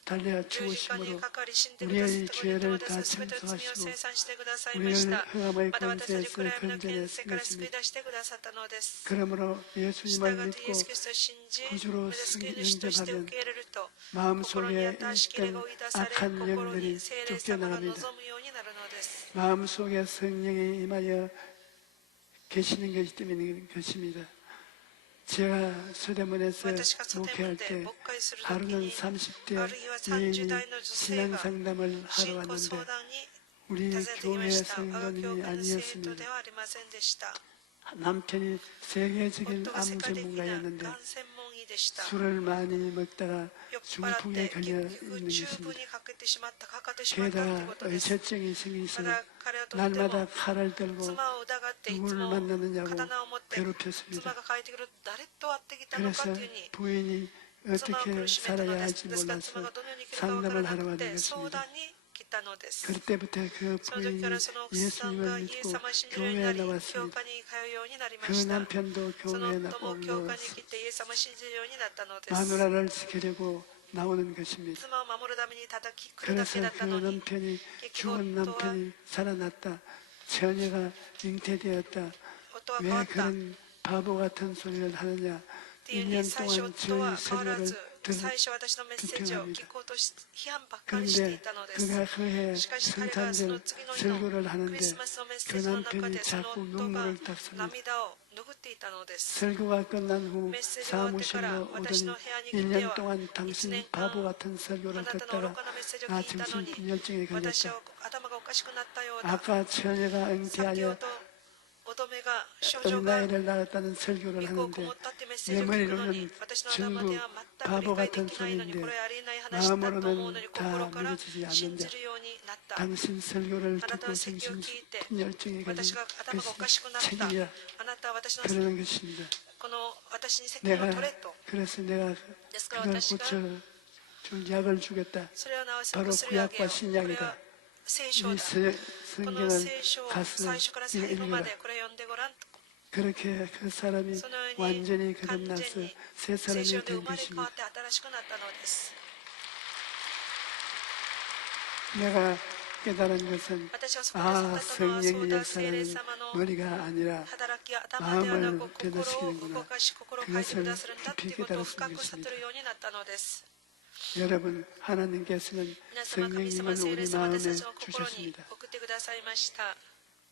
달려 十字架に 죽으심으로 かかり死んでくださったことによって私たち全ての罪を清算してくださいました 우리를 흑암의 また私たち 권세에서 暗闇の権勢から救い 건져냈습니다. 出してくださったのです 그러므로 従 예수님을 ってイエ 믿고 ス・キリストを信じ 구주로 救い主として受け入れると 마음속에 心に新しき霊が追い出され 악한 心 영들이 に聖霊様が望む 쫓겨나갑니다. ようになるのです 마음속에 성령이 임하여 계시는 것이 때문에 것입니다. 제가 서대문에서 私がソテム 목회할 で 때 牧会するとき 하루는 に 30대 ある日は30代の女性が 신앙 상담을 하러 信仰 왔는데 相談に 우리 訪ねてきま 교회 した我が教 성도님이 会の生徒 아니었습니다. ではありませんでした 남편이 세계적인 夫が 암 世界的な 전문가였는데 がん専門医でした 술을 많이 먹다가 酔っ払っ 중풍에 て 걸려 結局 있는 中部 것입니다. にかけてしまったかかってしまったという 게다가 ことです 의처증이 생겨서 まだ彼はとって 날마다 も 칼을 들고 妻を疑っていつ 누구를 も 만나느냐고 刀を持って 괴롭혔습니다. 妻が帰ってくる誰と会ってきたのか 그래서 というふうに 부인이 妻を 어떻게 苦しめたの 살아야 です 할지 ですから 몰라서 妻がどのように生きるか分から 상담을 な 하러 く 왔는 て相 것입니다. 談に来たのです 그때부터 그 その時 부인이 からその奥さんが 예수님을 イエス 믿고 様を信じるようにな 교회에 り教 나왔습니다. 会に通うようになりま 그 した 남편도 その 교회에 夫も教会に 나오고 来てイエス様を信じるようになったのです 마누라를 지키려고 나오는 것입니다. 妻を守るためにただ来るだ 그래서 けだっ 그 たのに 남편이 죽은 또한 남편이 살아났다. 처녀가 잉태되었다. 夫は変わ 왜 った 그런 바보 같은 소리를 하느냐. っていうふうに 1년 最初 동안 とは 저희 変わら 설교를 ず最初私のメッセージを聞こうとし批判ばっかりしてい 그런데 たのです 그가 그해 しかし彼がその 성탄절 次の日 설교를 のク 하는데 リスマスのメッセ 그 ージの中 남편이 でその 자꾸 夫が 눈물을 닦습니다. 涙を拭っていたのです 설교가 끝난 후 メッセージが終わってから 사무실로 私 오더니 の部屋に来て 1년 は 동안 1 당신 年 바보 間 같은 あ 설교를 なたの 듣다가 愚かなメッセージを 나 聞いたのに 정신분열증에 私 걸렸다. は頭がおかしくなったようだ 아까 처녀가 先ほ 잉태하여 ど乙女が症状が 어린아이를 낳았다는 설교를 御子をこ 하는데 もったってメッセー 내 ジを聞くのに 머리로는 私の頭で 전부 は全く 바보 理解 같은 できないのに 소리인데 これはありえない話だと思うのに 마음으로는 心 다 から 믿어지지 信 않는데 じるようになった 당신 설교를 あなた 듣고 の説教を聞いて 정신분열증에 걸린 私が頭がおかしくなった 책임이야 あなたは私の 그러는 것입니다. この私に責任 내가 を取れと 그래서 내가 됐을까? 그걸私が 고쳐줄 약을 주겠다. それを直す 바로 薬をあげよ 구약과 うこれ 신약이다. は聖書 이 だ この 성경을 聖書を 가서 最初から最後ま 읽어라. でこれ読んでごらんと 그렇게 그 사람이 そのように 완전히 完全 거듭나서 に 새 聖 사람이 書で 된 生まれ変わ 것입니다. って新しくなったのです 내가 깨달은 것은 私はそこで悟 아 ったのはそう 성령의 だ聖霊 역사는 様の 머리가 아니라 働き頭ではなく 마음을 心を 변화시키는구나. 動かし心を変えてくださるんだということを深く悟るようになったのです 여러분 하나님께서는 皆様神様 성령님을 聖霊 우리 様 마음에 私たちの心に 주셨습니다. 送ってくださいました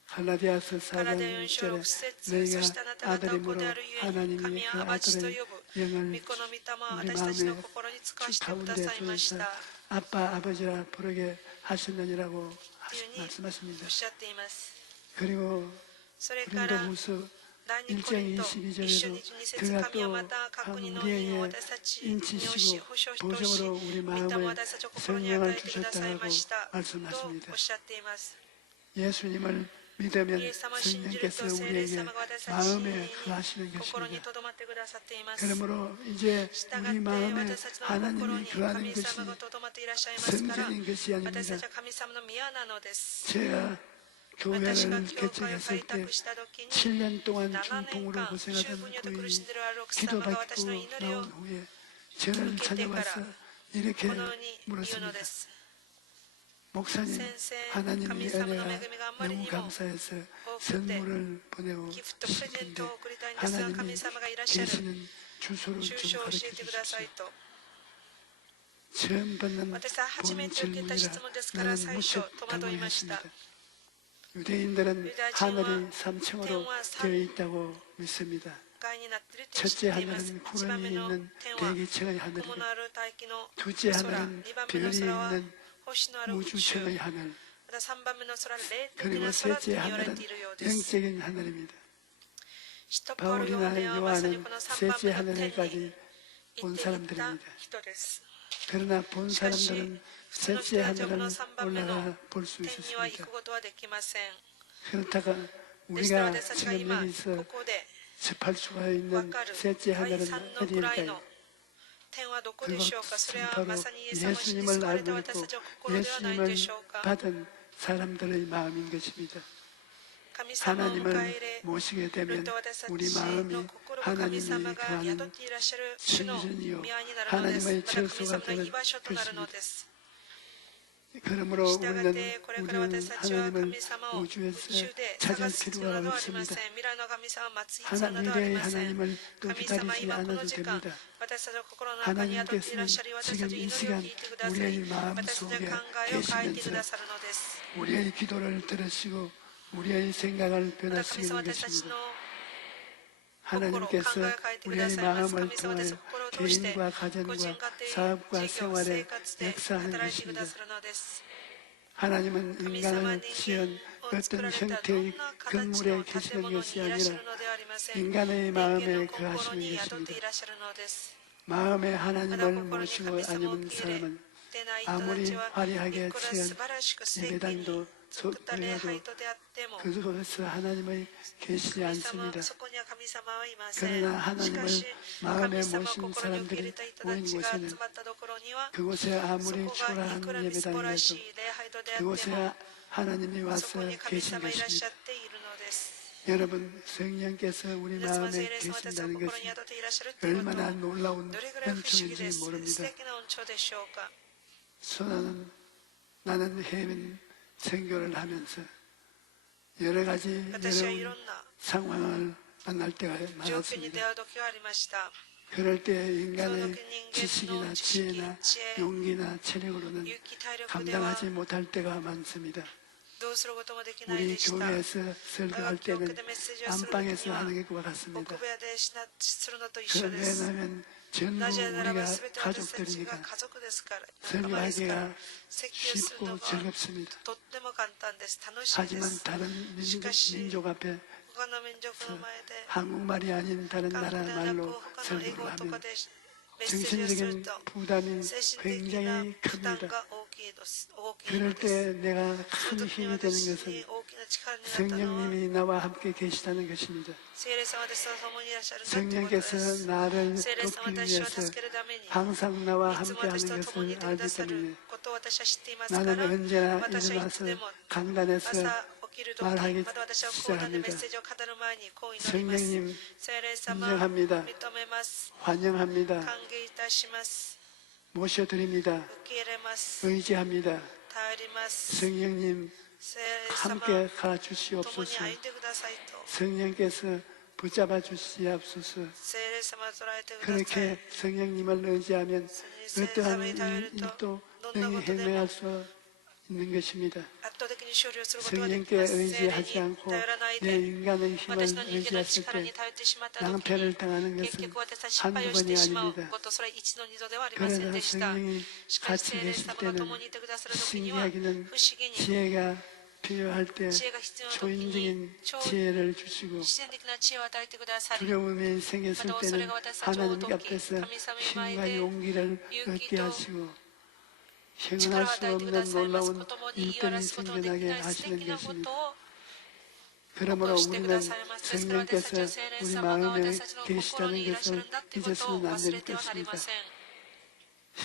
갈라디아서 ガラ 4장 デ4章 6절에 6節 너희가 そしてあなた方は子 아들이므로 であるゆえに 하나님이 神 그 はアバチと呼 아들의 ぶ 영을 御子の御霊は 우리 私たちの 마음에 心に使わ 주 してくだ 가운데 さいまし 두셔서 た 아빠 아버지라 부르게 하셨느니라고 というふうに 말씀하십니다. おっしゃっています 그리고 それから 고린도후서 第二コリント 1장 一章 22절에도 22節 그가 神は 또 また各国の恩 우리에게 を私たちに 인치시고 保証し 보정으로 우리 御霊を 마음을 私たちの心に与え 성령을 てくださいました 주셨다고 とお 말씀하십니다. っしゃっています 예수님을 믿으면 성령께서 우리에게 마음에 거하시는 心に 것입니다. 留まってくださっています。 그러므로 이제 従っ 우리 て 마음에 私たちの心 하나님이 に 거하는 神 것이 様がとどまっていらっしゃいますから、 성전인 것이 私 아닙니다. たちは神様の宮なのです。 제가 私が 교회를 教会を 개척했을 開 때 拓した時に 7년 동안 7 중풍으로 年間 고생하던 中風によって苦 부인이 しんでいるある奥様が私の 기도받고 祈りを 나온 후에 저를 찾아와서 이렇게 このように言うの 물었습니다. です。 목사님, 先生、 하나님의 神様の恵 은혜가 みがあまりに 너무 も 감사해서 多くて 선물을 보내고 ギフトプレゼン 싶은데 トを送りたいんですが、 하나님이 神様がいらっしゃる 계시는 주소를 住 좀 所を教 가르쳐 えてくださ 주십시오. いと。 처음 받는 私は初め 본 て受けた質 질문이라 問ですから 나는 最初 무척 戸惑いました。 당황했습니다. 유대인들은 유다인은 하늘이 3층으로 되어 있다고 믿습니다. 階になっていると知っ 첫째 ています。 하늘은 一番 구름이 目の 있는 天は 대기층의 雲の 하늘이고 ある大気の 둘째 空、 하늘은 2番目の 별이 空は 있는 星のある宇宙、 우주층의 하늘, また3番目の空は霊的 그리고 な空と 셋째 言われ 하늘은 ているようです。 영적인 하늘입니다. 使徒パウロヨハ 바울이나 ネはまさに 요한은 この3番 셋째 目の天に 하늘까지 行 온 っていった 사람들입니다. 人です。 그러나 본 しかし 사람들은 普通の人 셋째 たちはこの 하늘은 3番目の 올라가 볼 수 天には行 있었습니다. くことはできません。 그렇다가 ですから 우리가 私たちが 지금 今 여기서 ここで 접할 수가 分 있는 かる 셋째 第 하늘은 3の位の 어디일까요? 天はどこでしょうか。それは 바로 まさにイエス様に死に 예수님을 救われた 알고 私 있고 たちの心ではないで 예수님을 しょうか。 받은 사람들의 마음인 것입니다. 神様を迎え入 하나님을 れ 모시게 する 되면 と私たち 우리 の 마음이 心が神 하나님이 様が宿 가는 っていらっしゃる主の 성전이요 宮になるのです。 하나님의 また神 처소가 様の 되는 居場所となるの 것입니다. です。 그러므로 従っ 우리는 てこれから私たちは 하나님을 神様を宇 우주에서 宙で 찾을 探す必要 필요가 などはありません。 없습니다. 未来の神様を待つ必要などはあり 미래의 ません。 하나님을 또 神様 기다리지 今この 않아도 時間 됩니다. 私たちの心の中に宿っていらっしゃり私た 지금 ちの 이 祈りを 시간 聞いてくださり 우리의 마음 私たちの 속에 考えを変えてくだ 계시면서 さるのです。 우리의 기도를 들으시고 우리의 생각을 また神様 변화시키는 私たち 것입니다. の 하나님께서 心、考えを変えてくだ 우리의 さいます。 마음을 神様です。 통하여 心を通して 개인과 個人 가정과 家庭、 사업과 事業、 생활에 生活で 역사하는 働いてくだ 것입니다. さるのです。 하나님은 神様は 인간을 人 지은 間を作 어떤 られたど 형태의 んな形 건물에 の建 계시는 物に 것이 いらっしゃ 아니라 るのではありません。 인간의 人間 마음에 の心 거하시는 に宿って 것입니다. いらっしゃるのです。 마음에 まだ 하나님을 心に 모시고 神様を 아니면 受け入れ 사람은 てない人た 아무리 ちは 화려하게 いくら 취한 素晴らしく素敵に 예배당도 作った礼 소유해도 拝とであっても 그것은 하나님의 계시지 神様 않습니다. そこには神様はいません。 그러나 し 하나님을 かし 마음에 神様を 모신 心に受け入れ 사람들이 た人た 모인 ちが集 곳에는 まったところには 그곳에 そ 아무리 こがいくら 초라한 みすぼらし 예배당이라도 い礼拝とであって 그곳에 も 하나님이 そ 와서 こに神 계신 様いらっしゃ 것입니다. っているのです。 여러분 성령께서 우리 皆様、聖 마음에 霊様たちの 계신다는 心に 것이 宿っていらっしゃるということ 얼마나 は 놀라운 どれぐらい不思議で 은총인지 す。素 모릅니다. 敵な恩寵でしょうか。 나는 해민 선교를 하면서 여러 가지 私はいろ 어려운 んな 상황을 만날 때가 状況に出 많았습니다. 会う時がありました。 그럴 때 その 인간의 時人間 지식이나 の知識、 지혜나 知恵、 용기나 체력으로는 勇気、体力では 감당하지 못할 때가 많습니다. どうすることもできない 우리 でした。 교회에서 설교할 教会 때는 でメッセージをする時 안방에서 には 하는 것과 같습니다. 奥部屋でするのと一緒です 왜냐하면 전부 なぜならば 우리가 全て私たちが 가족들이니까 家族ですから仲間ですから 설교하기가 説教するの 쉽고 が 즐겁습니다. とっても簡単です。楽しいで 하지만 す。 다른 민족 앞에 他の民族の前で 한국말이 아닌 다른 韓 나라 国ではなく 말로 他の英語 설교를 とか 하면 でメッセージをする 정신적인 と 부담이 精神的な 굉장히 負担 큽니다. が大きいです。大きい 그럴 のです。 때 내가 その 큰 時に 힘이 되는 私に 것은 大きな力になったのは 성령님이 나와 함께 계시다는 것입니다. 聖霊様ですと共にいらっしゃるんだということで 성령께서 す。 나를 聖霊様 돕기 私を 위해서 助けるために 항상 나와 いつも 함께 私 하는 と共にい 것을 てく 알기 ださ 때문에 ることを私は知っていますか 나는 ら 언제나 私はいつ 일어나서 でも 강단에서 朝起きるとき 말하기 また私は講談でメッ 시작합니다. セージを語る前にこう祈ります。 성령님 聖霊様 인정합니다. 認めます。 환영합니다. 歓迎いたします。 모셔드립니다. 受け入れます。 의지합니다. 頼ります。 성령님 聖霊様 함께 共に 가주시옵소서. 歩いてくださいと。 성령께서 붙잡아 주시옵소서. 聖霊様を捉えてください。 그렇게 성령님을 의지하면 聖霊様 어떠한 に頼ると 일도 どんな 능히 ことでも 행할 수 있는 것입니다. 圧倒的に勝利をすることができ 성령께 ます。聖霊 의지하지 に 않고 頼らない 내 で 인간의 힘을 私の人間の 의지했을 力 때 に頼ってしまった時 낭패를 に 당하는 結 것은 局私は失敗 한두 をして 번이 しまう 아닙니다. ことそれは一度二度ではありません 그러나 でした。 성령이 しかし 같이 聖霊 계실 様が 때는 共にいてくださる時には不 신기하기는 思議に 지혜가 필요할 때 知恵が必要な時 초인적인 に超 지혜를 주시고 自然的な知恵を与えてくださり 두려움이 생겼을 また恐れ 때는 が私たちを 하나님 解き 앞에서 神様に前 힘과 で 용기를 勇気 얻게 と 하시고 力 형언할 を 수 与えてくだ 없는 さいます。 놀라운 子供に言い表 일들이 すことのでき 생겨나게 ない素敵 하시는 なこと 것입니다. を 그러므로 우리는 성령께서 우리 마음에 계시다는 것을 잊어서는 안 될 것입니다.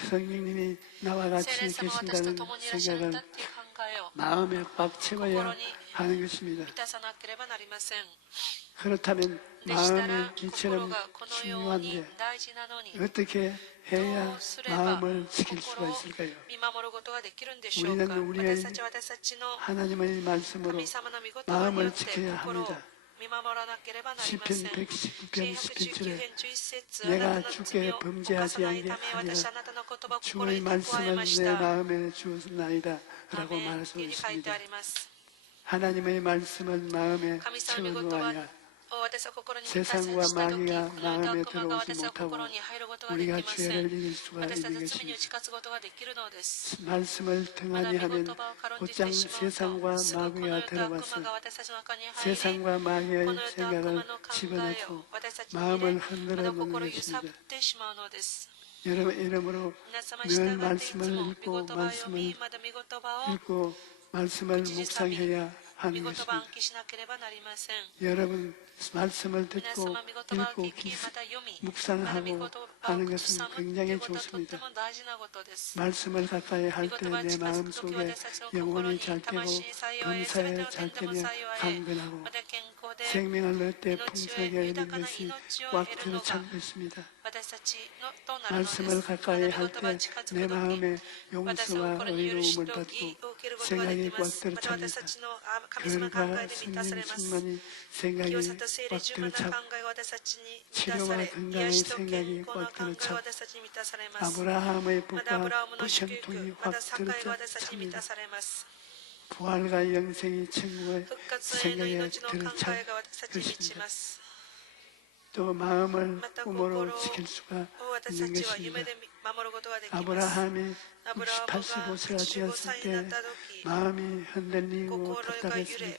성령님이 나와 같이 계신다는 생각을 마음에 꽉 채워야 하는 것입니다. 그렇다면 마음의 기처럼 중요한데 어떻게 해야 마음을 지킬 수가 있을까요? 우리는 우리의 하나님의 말씀으로 마음을 지켜야 합니다. 시편 119편 10편처럼 내가 주께 범죄하지 않게 하리라 주의 말씀은 내 마음에 주었나이다 라고 말하고 있습니다. 하나님의 말씀은 마음에 채워놓아야 세상과 마귀가 마음에 들어오지 못하고 우리가 죄를 이길 수가 있는 것입니다. 말씀을 등한히 하면 곧장 세상과 마귀가 들어와서 세상과 마귀의 생각을 집어넣고 마음을 흔들어 놓는 것입니다. 이러므로 늘 말씀을 읽고 말씀을 묵상해야 하는 것입니다. 여러분 말씀을 듣고 읽고 묵상하고 하는 것은 굉장히 좋습니다. 말씀을 가까이 할 때 내 마음속에 영혼이 잘 되고 범사에 잘 되며 강건하고 생명을 얻을 때 풍성하게 얻는 것이 꽉 들어 찬 것입니다. 말씀을 가까이 할 때 내 마음에 용서와 의로움을 받고 생각이 꽉 들어 찹니다. 그러니까 성령 충만히 생각이 꽉 들어 차고 치료와 건강의 생각이 꽉 들어 차고 아브라함의 복과 보편통이 확 들어 찹니다. 부활과 영생이 천국의 생각에 들어 찰 것입니다. 또 마음을 꿈으로 지킬 수가 있는 것입니다. 아브라함이 85세가 되었을 때 마음이 흔들리고 답답했습니다.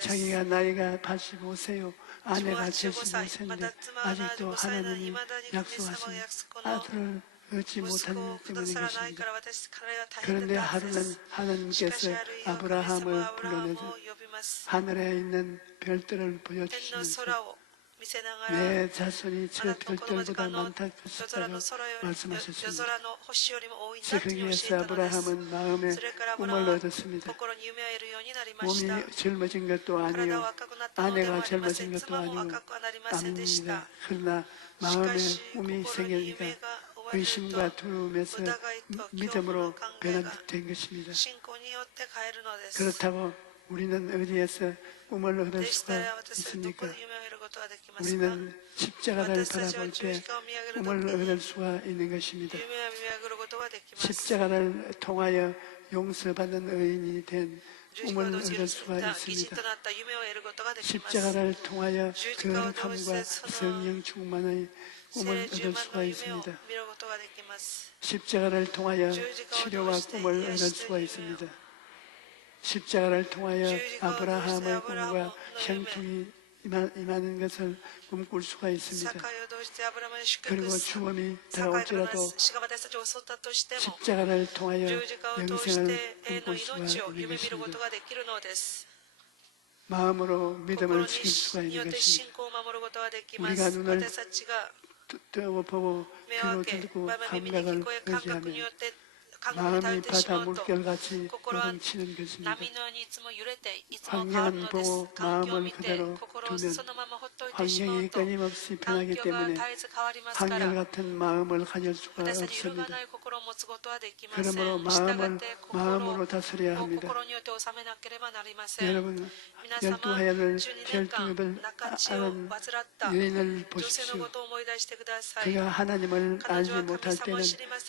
자기가 나이가 85세요 아내가 75세인데 아직도 하나님이 약속하신 아들을 얻지 못한 때문인 것입니다. 그런데 하루는 하나님께서 아브라함을 불러내서 하늘에 있는 별들을 보여주시면서 내 자손이 저 별들보다 많다 것이라고 말씀하셨습니다. 거기에서 아브라함은 마음에 꿈을 얻었습니다. 몸이 젊어진 것도 아니요 아내가 젊어진 것도 아닙니다. 그러나 마음에 꿈이 생기니까 의심과 두려움에서 믿음으로 변화된 것입니다. 그렇다고 우리는 어디에서 꿈을 얻을 수가 있습니까? 우리는 십자가를 바라볼 때 꿈을 얻을 수가 있는 것입니다. 십자가를 통하여 용서받는 의인이 된 꿈을 얻을 수가 있습니다. 십자가를 통하여 거룩함과 성령 충만의 꿈을 얻을 수가 있습니다. 십자가를 통하여 치료와 꿈을 얻을 수가 있습니다. 십자가를 통하여 아브라함의 꿈과 형통이 임하는 것을 꿈꿀 수가 있습니다. 그리고 죽음이 다가올지라도 십자가를 통하여 영생을 꿈꿀 수가 있는 것입니다. 마음으로 믿음을 지킬 수가 있는 것입니다. 우리가 눈을 떠보고 귀로 듣고 감각을 의지하면 마음이 바다 물결같이 요동치는 것입니다. 환경은 보고 마음을 그대로 두면 환경이 끊임없이 변하기 때문에 한결같은 마음을 가질 수가 없습니다. 그러므로 마음으로 다스려야 합니다. 여러분 12화연을 별등을 아는 여인을 보십시오. 그가 하나님을 알지 못할 때는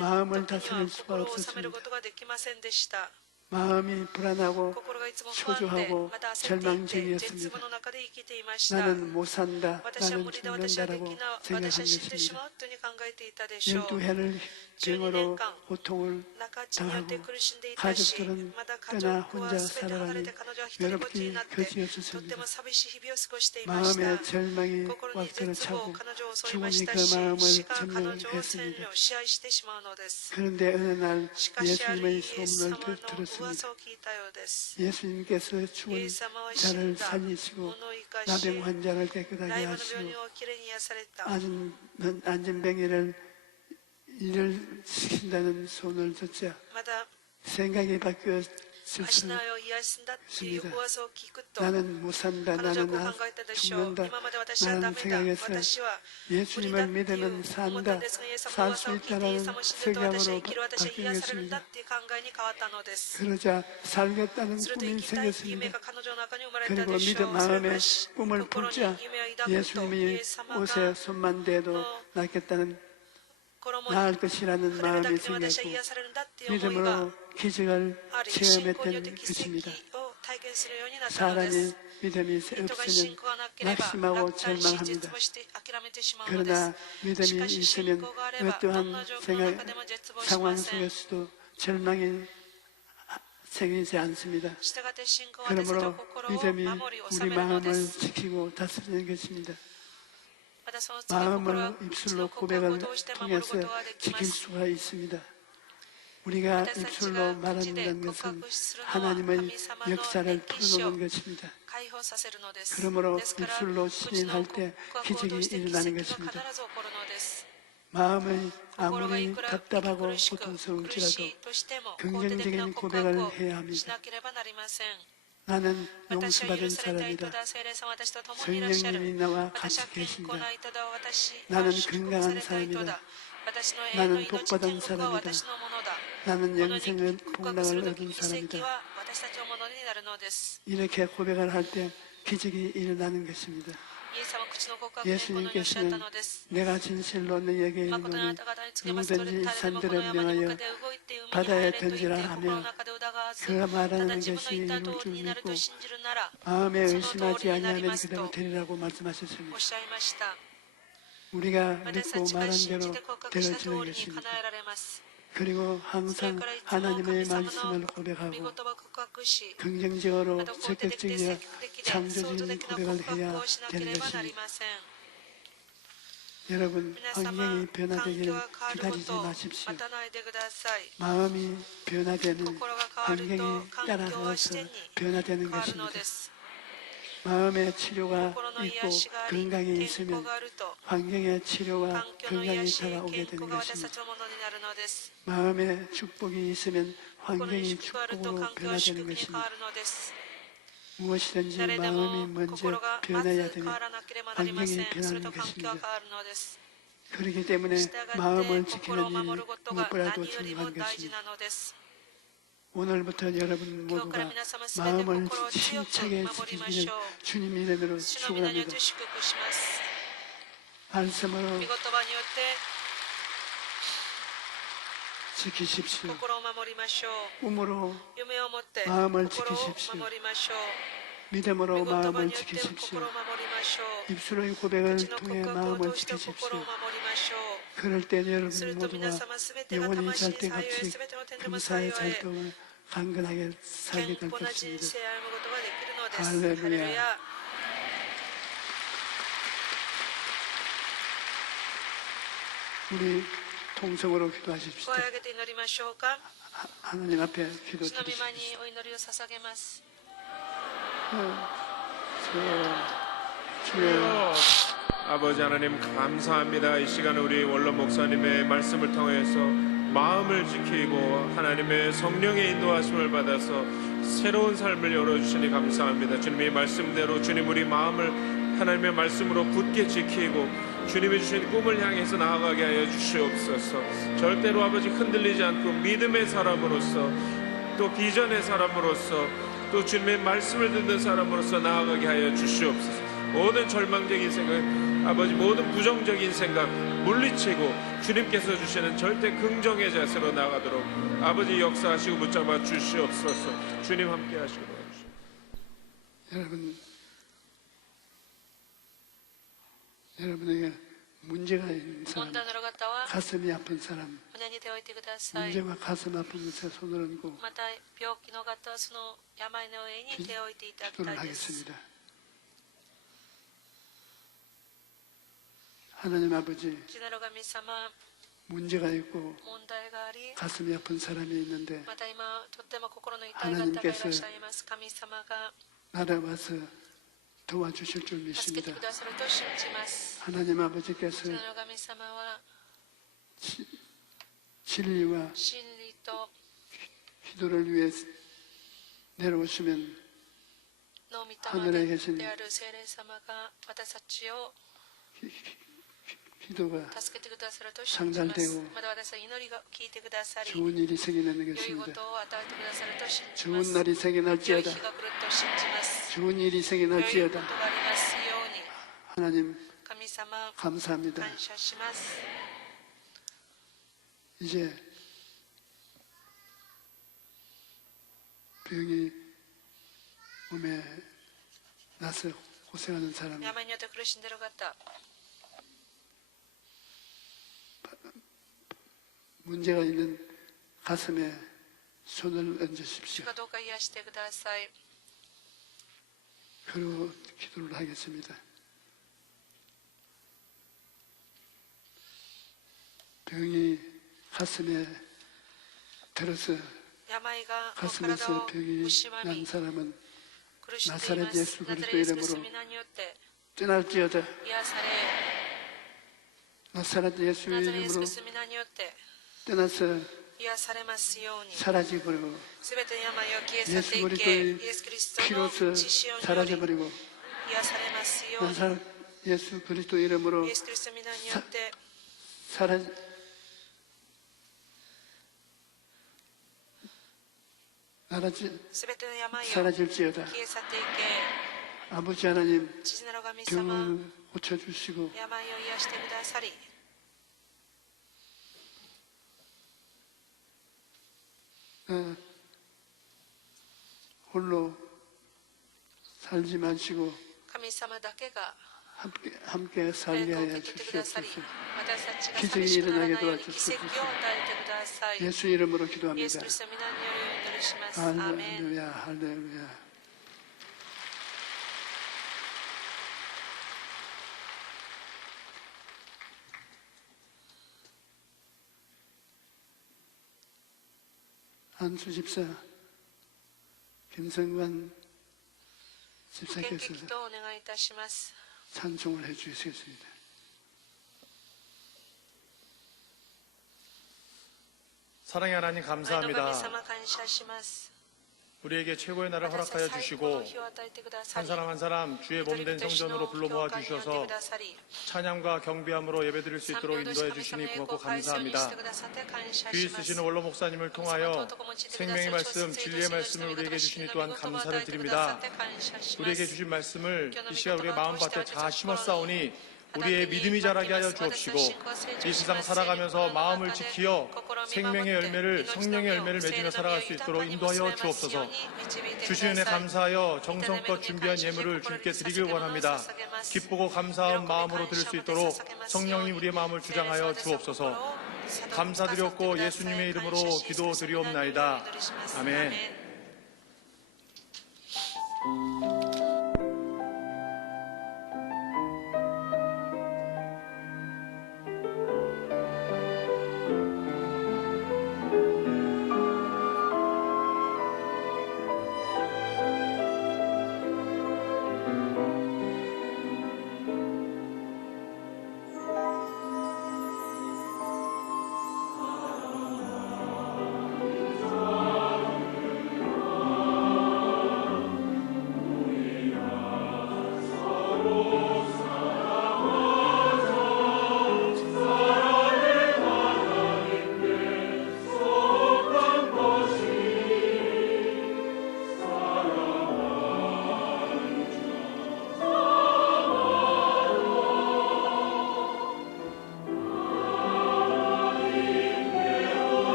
마음을 다스릴 수가 없습니다. 마음이 불안하고 초조하고 절망적이었습니다. 나는 못 산다, 나는 죽는다라고 생각한 것입니다. 12해를 병으로 고통을 당하고 가족들은 떠나 혼자 살아가니 외롭기 그지없었습니다. 마음의 절망이 꽉 들어차고 죽음이 그 마음을 점령했습니다. 그런데 어느 날 예수님의 소문을 들었습니다. 예수님께서 죽은 자를 살리시고 나병 환자를 깨끗하게 하시고 안진뱅이를 일을 시킨다는 소문을 듣자 생각이 바뀌었습니다. 나는 못 산다, 나는 죽는다, 나는 생각해서 예수님을 믿으면 산다, 살 수 있다는 생각으로 바뀌었습니다. 그러자 살겠다는 꿈이 생겼습니다. 그리고 믿음 마음에 꿈을 품자 예수님이 옷에 손만 대도 낫겠다는 나을 것이라는 마음이 생겼고 믿음으로 기적을 체험했던 것입니다. 사람이 믿음이 없으면 낙심하고 절망합니다. 그러나 믿음이 있으면 어떠한 상황 속에서도 절망이 생기지 않습니다. 그러므로 믿음이 우리 마음을 지키고 다스리는 것입니다. 마음을 입술로 고백을 통해서 지킬 수가 있습니다. 우리가 입술로 말한다는 것은 하나님의 역사를 풀어놓는 것입니다. 그러므로 입술로 신인할 때 기적이 일어나는 것입니다. 마음이 아무리 답답하고 고통스러울지라도 긍정적인 고백을 해야 합니다. 나는 용서받은 사람이다. 성령님이 나와 같이 계신다. 나는 건강한 사람이다. 나는 복받은 사람이다. 나는 영생의 복락을 얻은 사람이다. 이렇게 고백을 할 때 기적이 일어나는 것입니다. 예수님께서는 내가 진실로 너희에게 이르노니 누구든지 이 산들을 명하여 바다에 던지라 하며 그가 말하는 것이 이룰 줄 믿고 마음에 의심하지 아니하면 그대로 되리라고 말씀하셨습니다. 우리가 믿고 말한 대로 되어지는 것입니다. 그리고 항상 하나님의 말씀을 고백하고 긍정적으로 적극적이고 창조적인 고백을 해야 되는 것입니다. 여러분, 환경이 변화되기를 기다리지 마십시오. 마음이 변화되는 환경에 따라서 변화되는 것입니다. 마음의 치료가 있고 건강이 있으면 환경의 치료와 건강이 다가오게 되는 것입니다. 마음의 축복이 있으면 환경이 축복으로 변화되는 것입니다. 무엇이든지 마음이 먼저 변해야 되면 환경이 변하는 것입니다. 그렇기 때문에 마음을 지키는 일이 무엇보다도 중요한 것입니다. 오늘부터 여러분 모두가 마음을 힘차게 지키시는 주님 이름으로 축원합니다. 말씀으로 지키십시오. 꿈으로 마음을 지키십시오. 믿음으로 마음을 지키십시오. 입술의 고백을 통해 마음을 지키십시오. 그럴 때 여러분 모두가 영원히 잘때같이 금사의 잘동을 강건하게 살게 될 것입니다. 할렐루야. 우리 통성으로 기도하십시다. 하나님 앞에 기도드리십시오. 주여, 아버지 하나님 감사합니다. 이 시간 우리 원로 목사님의 말씀을 통해서 마음을 지키고 하나님의 성령의 인도하심을 받아서 새로운 삶을 열어주시니 감사합니다. 주님의 말씀대로 주님 우리 마음을 하나님의 말씀으로 굳게 지키고 주님이 주신 꿈을 향해서 나아가게 하여 주시옵소서. 절대로 아버지 흔들리지 않고 믿음의 사람으로서 또 비전의 사람으로서 또 주님의 말씀을 듣는 사람으로서 나아가게 하여 주시옵소서. 모든 절망적인 생각, 아버지 모든 부정적인 생각 물리치고 주님께서 주시는 절대 긍정의 자세로 나가도록 아버지 역사하시고 붙잡아 주시옵소서. 주님 함께 하시고 도와주시옵소서. 여러분에게 문제가 있는 問 사람, 題のある方は 가슴이 아픈 사람, 胸に手を置いてください。 문제와 가슴 아픈 것에 손을 얹고 また病気の方はその病の上に手を置いていただきた 기도를 いです。 하겠습니다. 하나님 아버지, 父なる神様、 문제가 있고 問題があり、 가슴이 아픈 사람이 있는데 また今とっても心の痛い方がいらっしゃいます。神様が 날아와서 도와주실 줄 助けて 믿습니다. くださると信じます。 하나님 아버지께서 父なる神様は 진리와 真理と 기도를 위해 내려오시면 の御霊 하늘에 계신 である聖霊様が私たちを 기도가 助けてくださると信じます。 상달되고 また私は祈りが聞いてくださり、 좋은 일이 생기는 良い 것입니다. ことを与えてくださると信じます。 좋은 날이 良い 생겨날지어다. 日が来ると信じます。 좋은 일이 良いこと 생겨날지어다. がありますように。 하나님 神様、 감사합니다. 感謝します。 이제 병이 몸에 나서 고생하는 사람, 病によって苦しんでいる方、 문제가 있는 가슴에 손을 얹으십시오. 主がどうか癒してください。 그리고 기도를 하겠습니다. 병이 가슴에 들어서 病が体 가슴에서 を 병이 むしば 난 み 사람은 苦しんでい 나사렛 ます。 예수 ナザ 그리스도 レイエスクリスト 이름으로 の皆によって 떠날지어다. 癒され、 나사렛 예수 ナザレイエスク 이름으로 リストの皆によって 떠나서 癒されますように。 사라져버리고 すべての病を消え去って 예수 い 그리스도의 け、イエス・キリストの 피로서 血潮により 사라져버리고 癒されますように。 나사렛 예수 그리스도 이름으로 イエス・キリストの皆によって 사라すべての病を 사라질지어다. 消え去ってい 아버지 하나님 け、父なる神様、 병을 고쳐주시고 病を癒してくださり、 홀로 살지 마시고 神様だけが 함께 살게 霊を受 하여 け取ってくださり、 주시옵소서. 私たちが 기적이 寂しくならないように 일어나게 奇跡を 도와주시옵소서. 与えてください。 예수 이름으로 イエス・ 기도합니다. キリストの皆によりお祈りします。アーメン。 할렐루야, 할렐루야. 한수 집사, 김성관 献金 집사께서 祈祷をお願いいたします。 찬송을 해주시겠습니다. 사랑의 하나님 愛の神 감사합니다. 様感謝します。 우리에게 최고의 날을 私た 허락하여 ち最高の 주시고 日を与えてくださ 한 り、 사람 한 사람 주의 몸된 성전으로 불러 모아 教会に呼んで 주셔서 くださり、 찬양과 경비함으로 예배드릴 수 賛 있도록 美をとし 인도해 神 주시니 様を 고맙고 返すようにして 감사합니다. くださって感謝 귀 します。 쓰시는 원로 목사님을 통하여 생명의 말씀, 진리의 말씀을 우리에게 주시니 또한 감사를 드립니다. 우리에게 주신 말씀을 이 시간 우리의 마음밭에 다 심었사오니 우리의 믿음이 자라게 하여 주옵시고 이 세상 살아가면서 마음을 지키어 생명의 열매를, 성령의 열매를 맺으며 살아갈 수 있도록 인도하여 주옵소서. 주신 은혜 감사하여 정성껏 준비한 예물을 주님께 드리길 원합니다. 기쁘고 감사한 마음으로 드릴 수 있도록 성령님 우리의 마음을 주장하여 주옵소서. 감사드렸고 예수님의 이름으로 기도드리옵나이다. 아멘.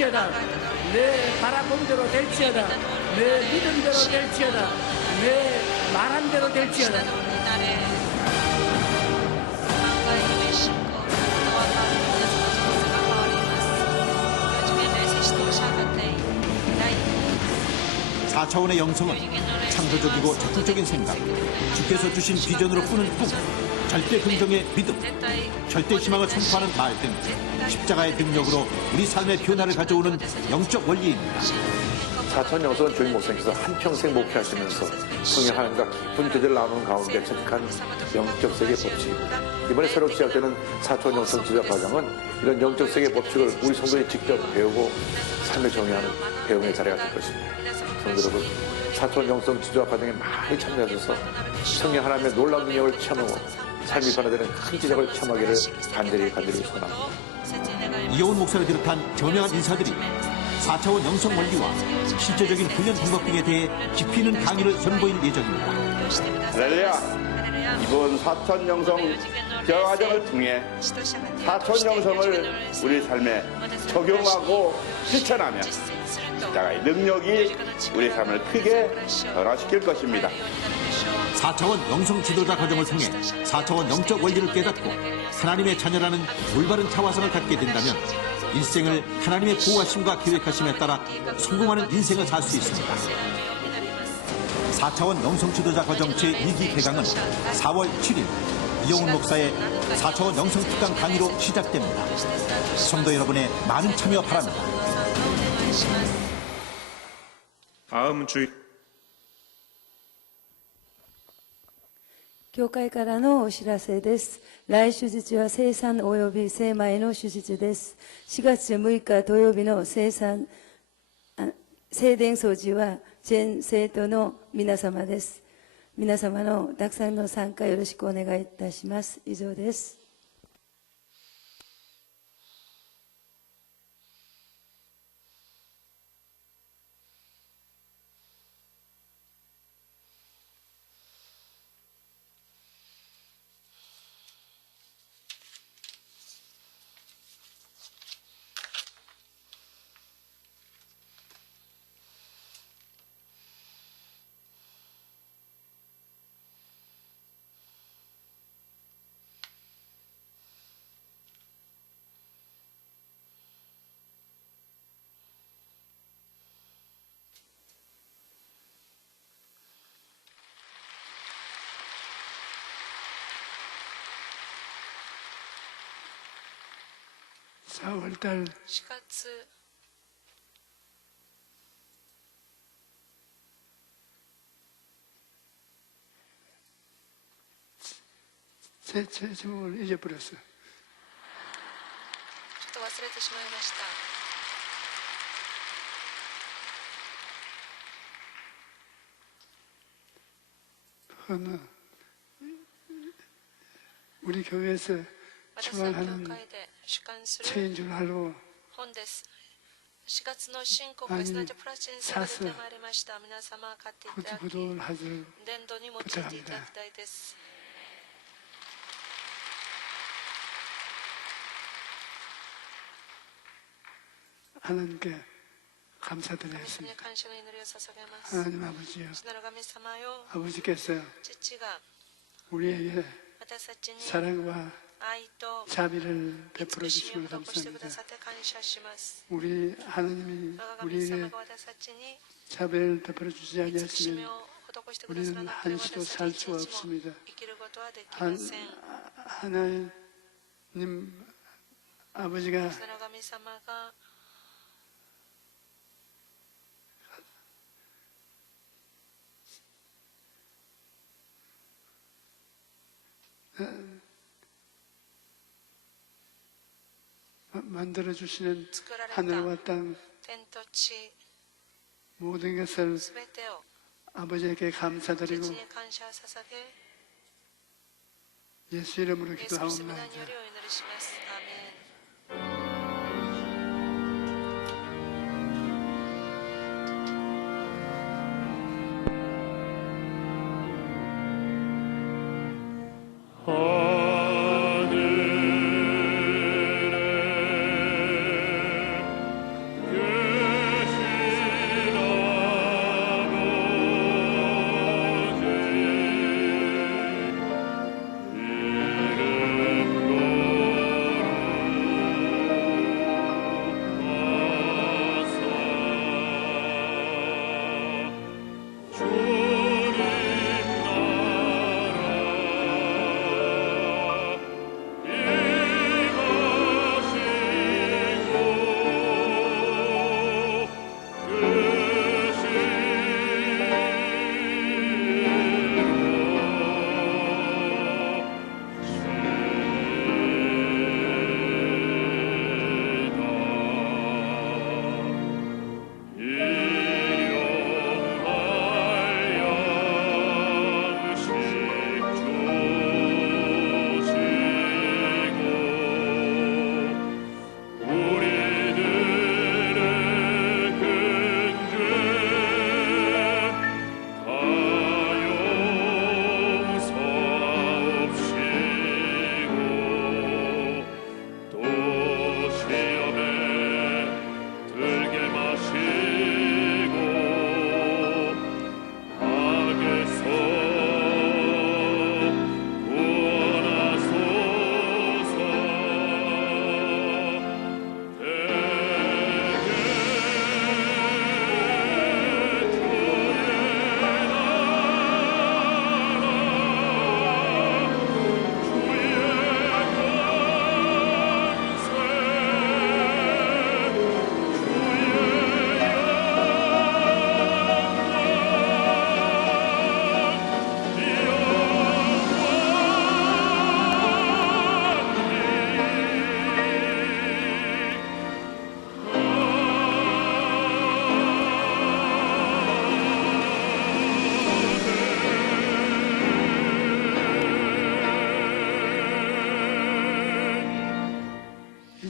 될지어다. 내 바라본대로 될지어다. 내 믿음대로 될지어다. 내 말한 대로 될지어다. 考えの信仰の変わった皆様の人生が変わります。요즘에 메시지도 시작했대. 나이 4차원의 영성은 창조적이고 적극적인 생각, 주께서 주신 비전으로 꾸는 꿈, 절대 긍정의 믿음, 절대 희망을 선포하는 말 등 십자가의 능력으로 우리 삶의 변화를 가져오는 영적 원리입니다. 사천 영성은 주임 목사님께서 한평생 목회하시면서 성령 하나님과 깊은 교제를 나누는 가운데 체득한 영적 세계 법칙입니다. 이번에 새로 시작되는 사천 영성 지도자 과정은 이런 영적 세계 법칙을 우리 성도들이 직접 배우고 삶에 정의하는 배움의 자리가 될 것입니다. 성도 여러분, 사천 영성 지도자 과정에 많이 참여하셔서 성령 하나님의 놀라운 능력을 체험하고 삶이 변화되는 큰 지적을 체험하기를 간절히 소원합니다. 이효훈 목사를 비롯한 저명한 인사들이 4차원 영성 원리와 실제적인 훈련 방법 등에 대해 깊이 있는 강의를 선보일 예정입니다. 할렐루야! 이번 사천 영성 과정을 통해 사천 영성을 우리 삶에 적용하고 실천하며 십자가의 능력이 우리 삶을 크게 변화시킬 것입니다. 4차원 영성 지도자 과정을 통해 4차원 영적 원리를 깨닫고 하나님의 자녀라는 올바른 차화성을 갖게 된다면 일생을 하나님의 보호하심과 계획하심에 따라 성공하는 인생을 살 수 있습니다. 4차원 영성 지도자 과정 제2기 개강은 4월 7일 이효훈 목사의 4차원 영성 특강 강의로 시작됩니다. 성도 여러분의 많은 참여 바랍니다. 다음 주 教会からのお知らせです。来手術は生産及び精米の手術です。4月6日土曜日の聖殿掃除は全生徒の皆様です。皆様のたくさんの参加よろしくお願いいたします。以上です。4월달 4月 제 제목을 잊어버렸어요. ちょっと忘れてしまいました。 그거는 우리 교회에서 私の教 출간하는 会で主管する 체인줄 할로 本です。4月の新国会スタジオプラチンされてまいりました。皆様買っていただき、 구독을 하도록 伝道に用いていただきたいです。 하나님께 神様 감사드리겠습니다. に感謝の祈りを捧げます。 하나님 아버지요, 主なる神様よ、 아버지께서 父が 우리에게 私たちに 사랑과 愛と 자비를 베풀어 慈しみを 주심을 施してくだ 감사합니다. さって感謝します。 우리 하나님이 我が神 우리에게 様が私たちに 자비를 베풀어 주지 慈しみ 아니하시면 を施してくださら 우리는 なくて 한시도 私た 살 ち 수가 一日も 없습니다. 生きることはできません。 하나님 아버지가 主なる神様が 만들어 주시는 作られた 하늘과 땅 天と地 모든 것을 すべてを 아버지에게 감사드리고 父に感謝を捧げ、 예수 이름으로 イエス・キリストの名 기도하옵나이다. によりお祈りします。アーメン。 하늘에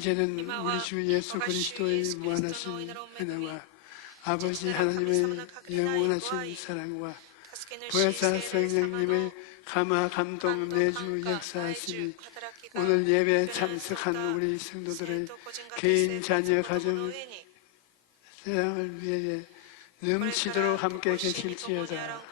이제는 우리 주 예수 그리스도의 무한하신 은혜와 아버지 하나님의 영원하신 사랑과 보혜사 성령님의 감화 감동 내주 역사하심이 오늘 예배에 참석한 우리 성도들의 개인 자녀 가정 세상을 위해 넘치도록 함께 계실지어다.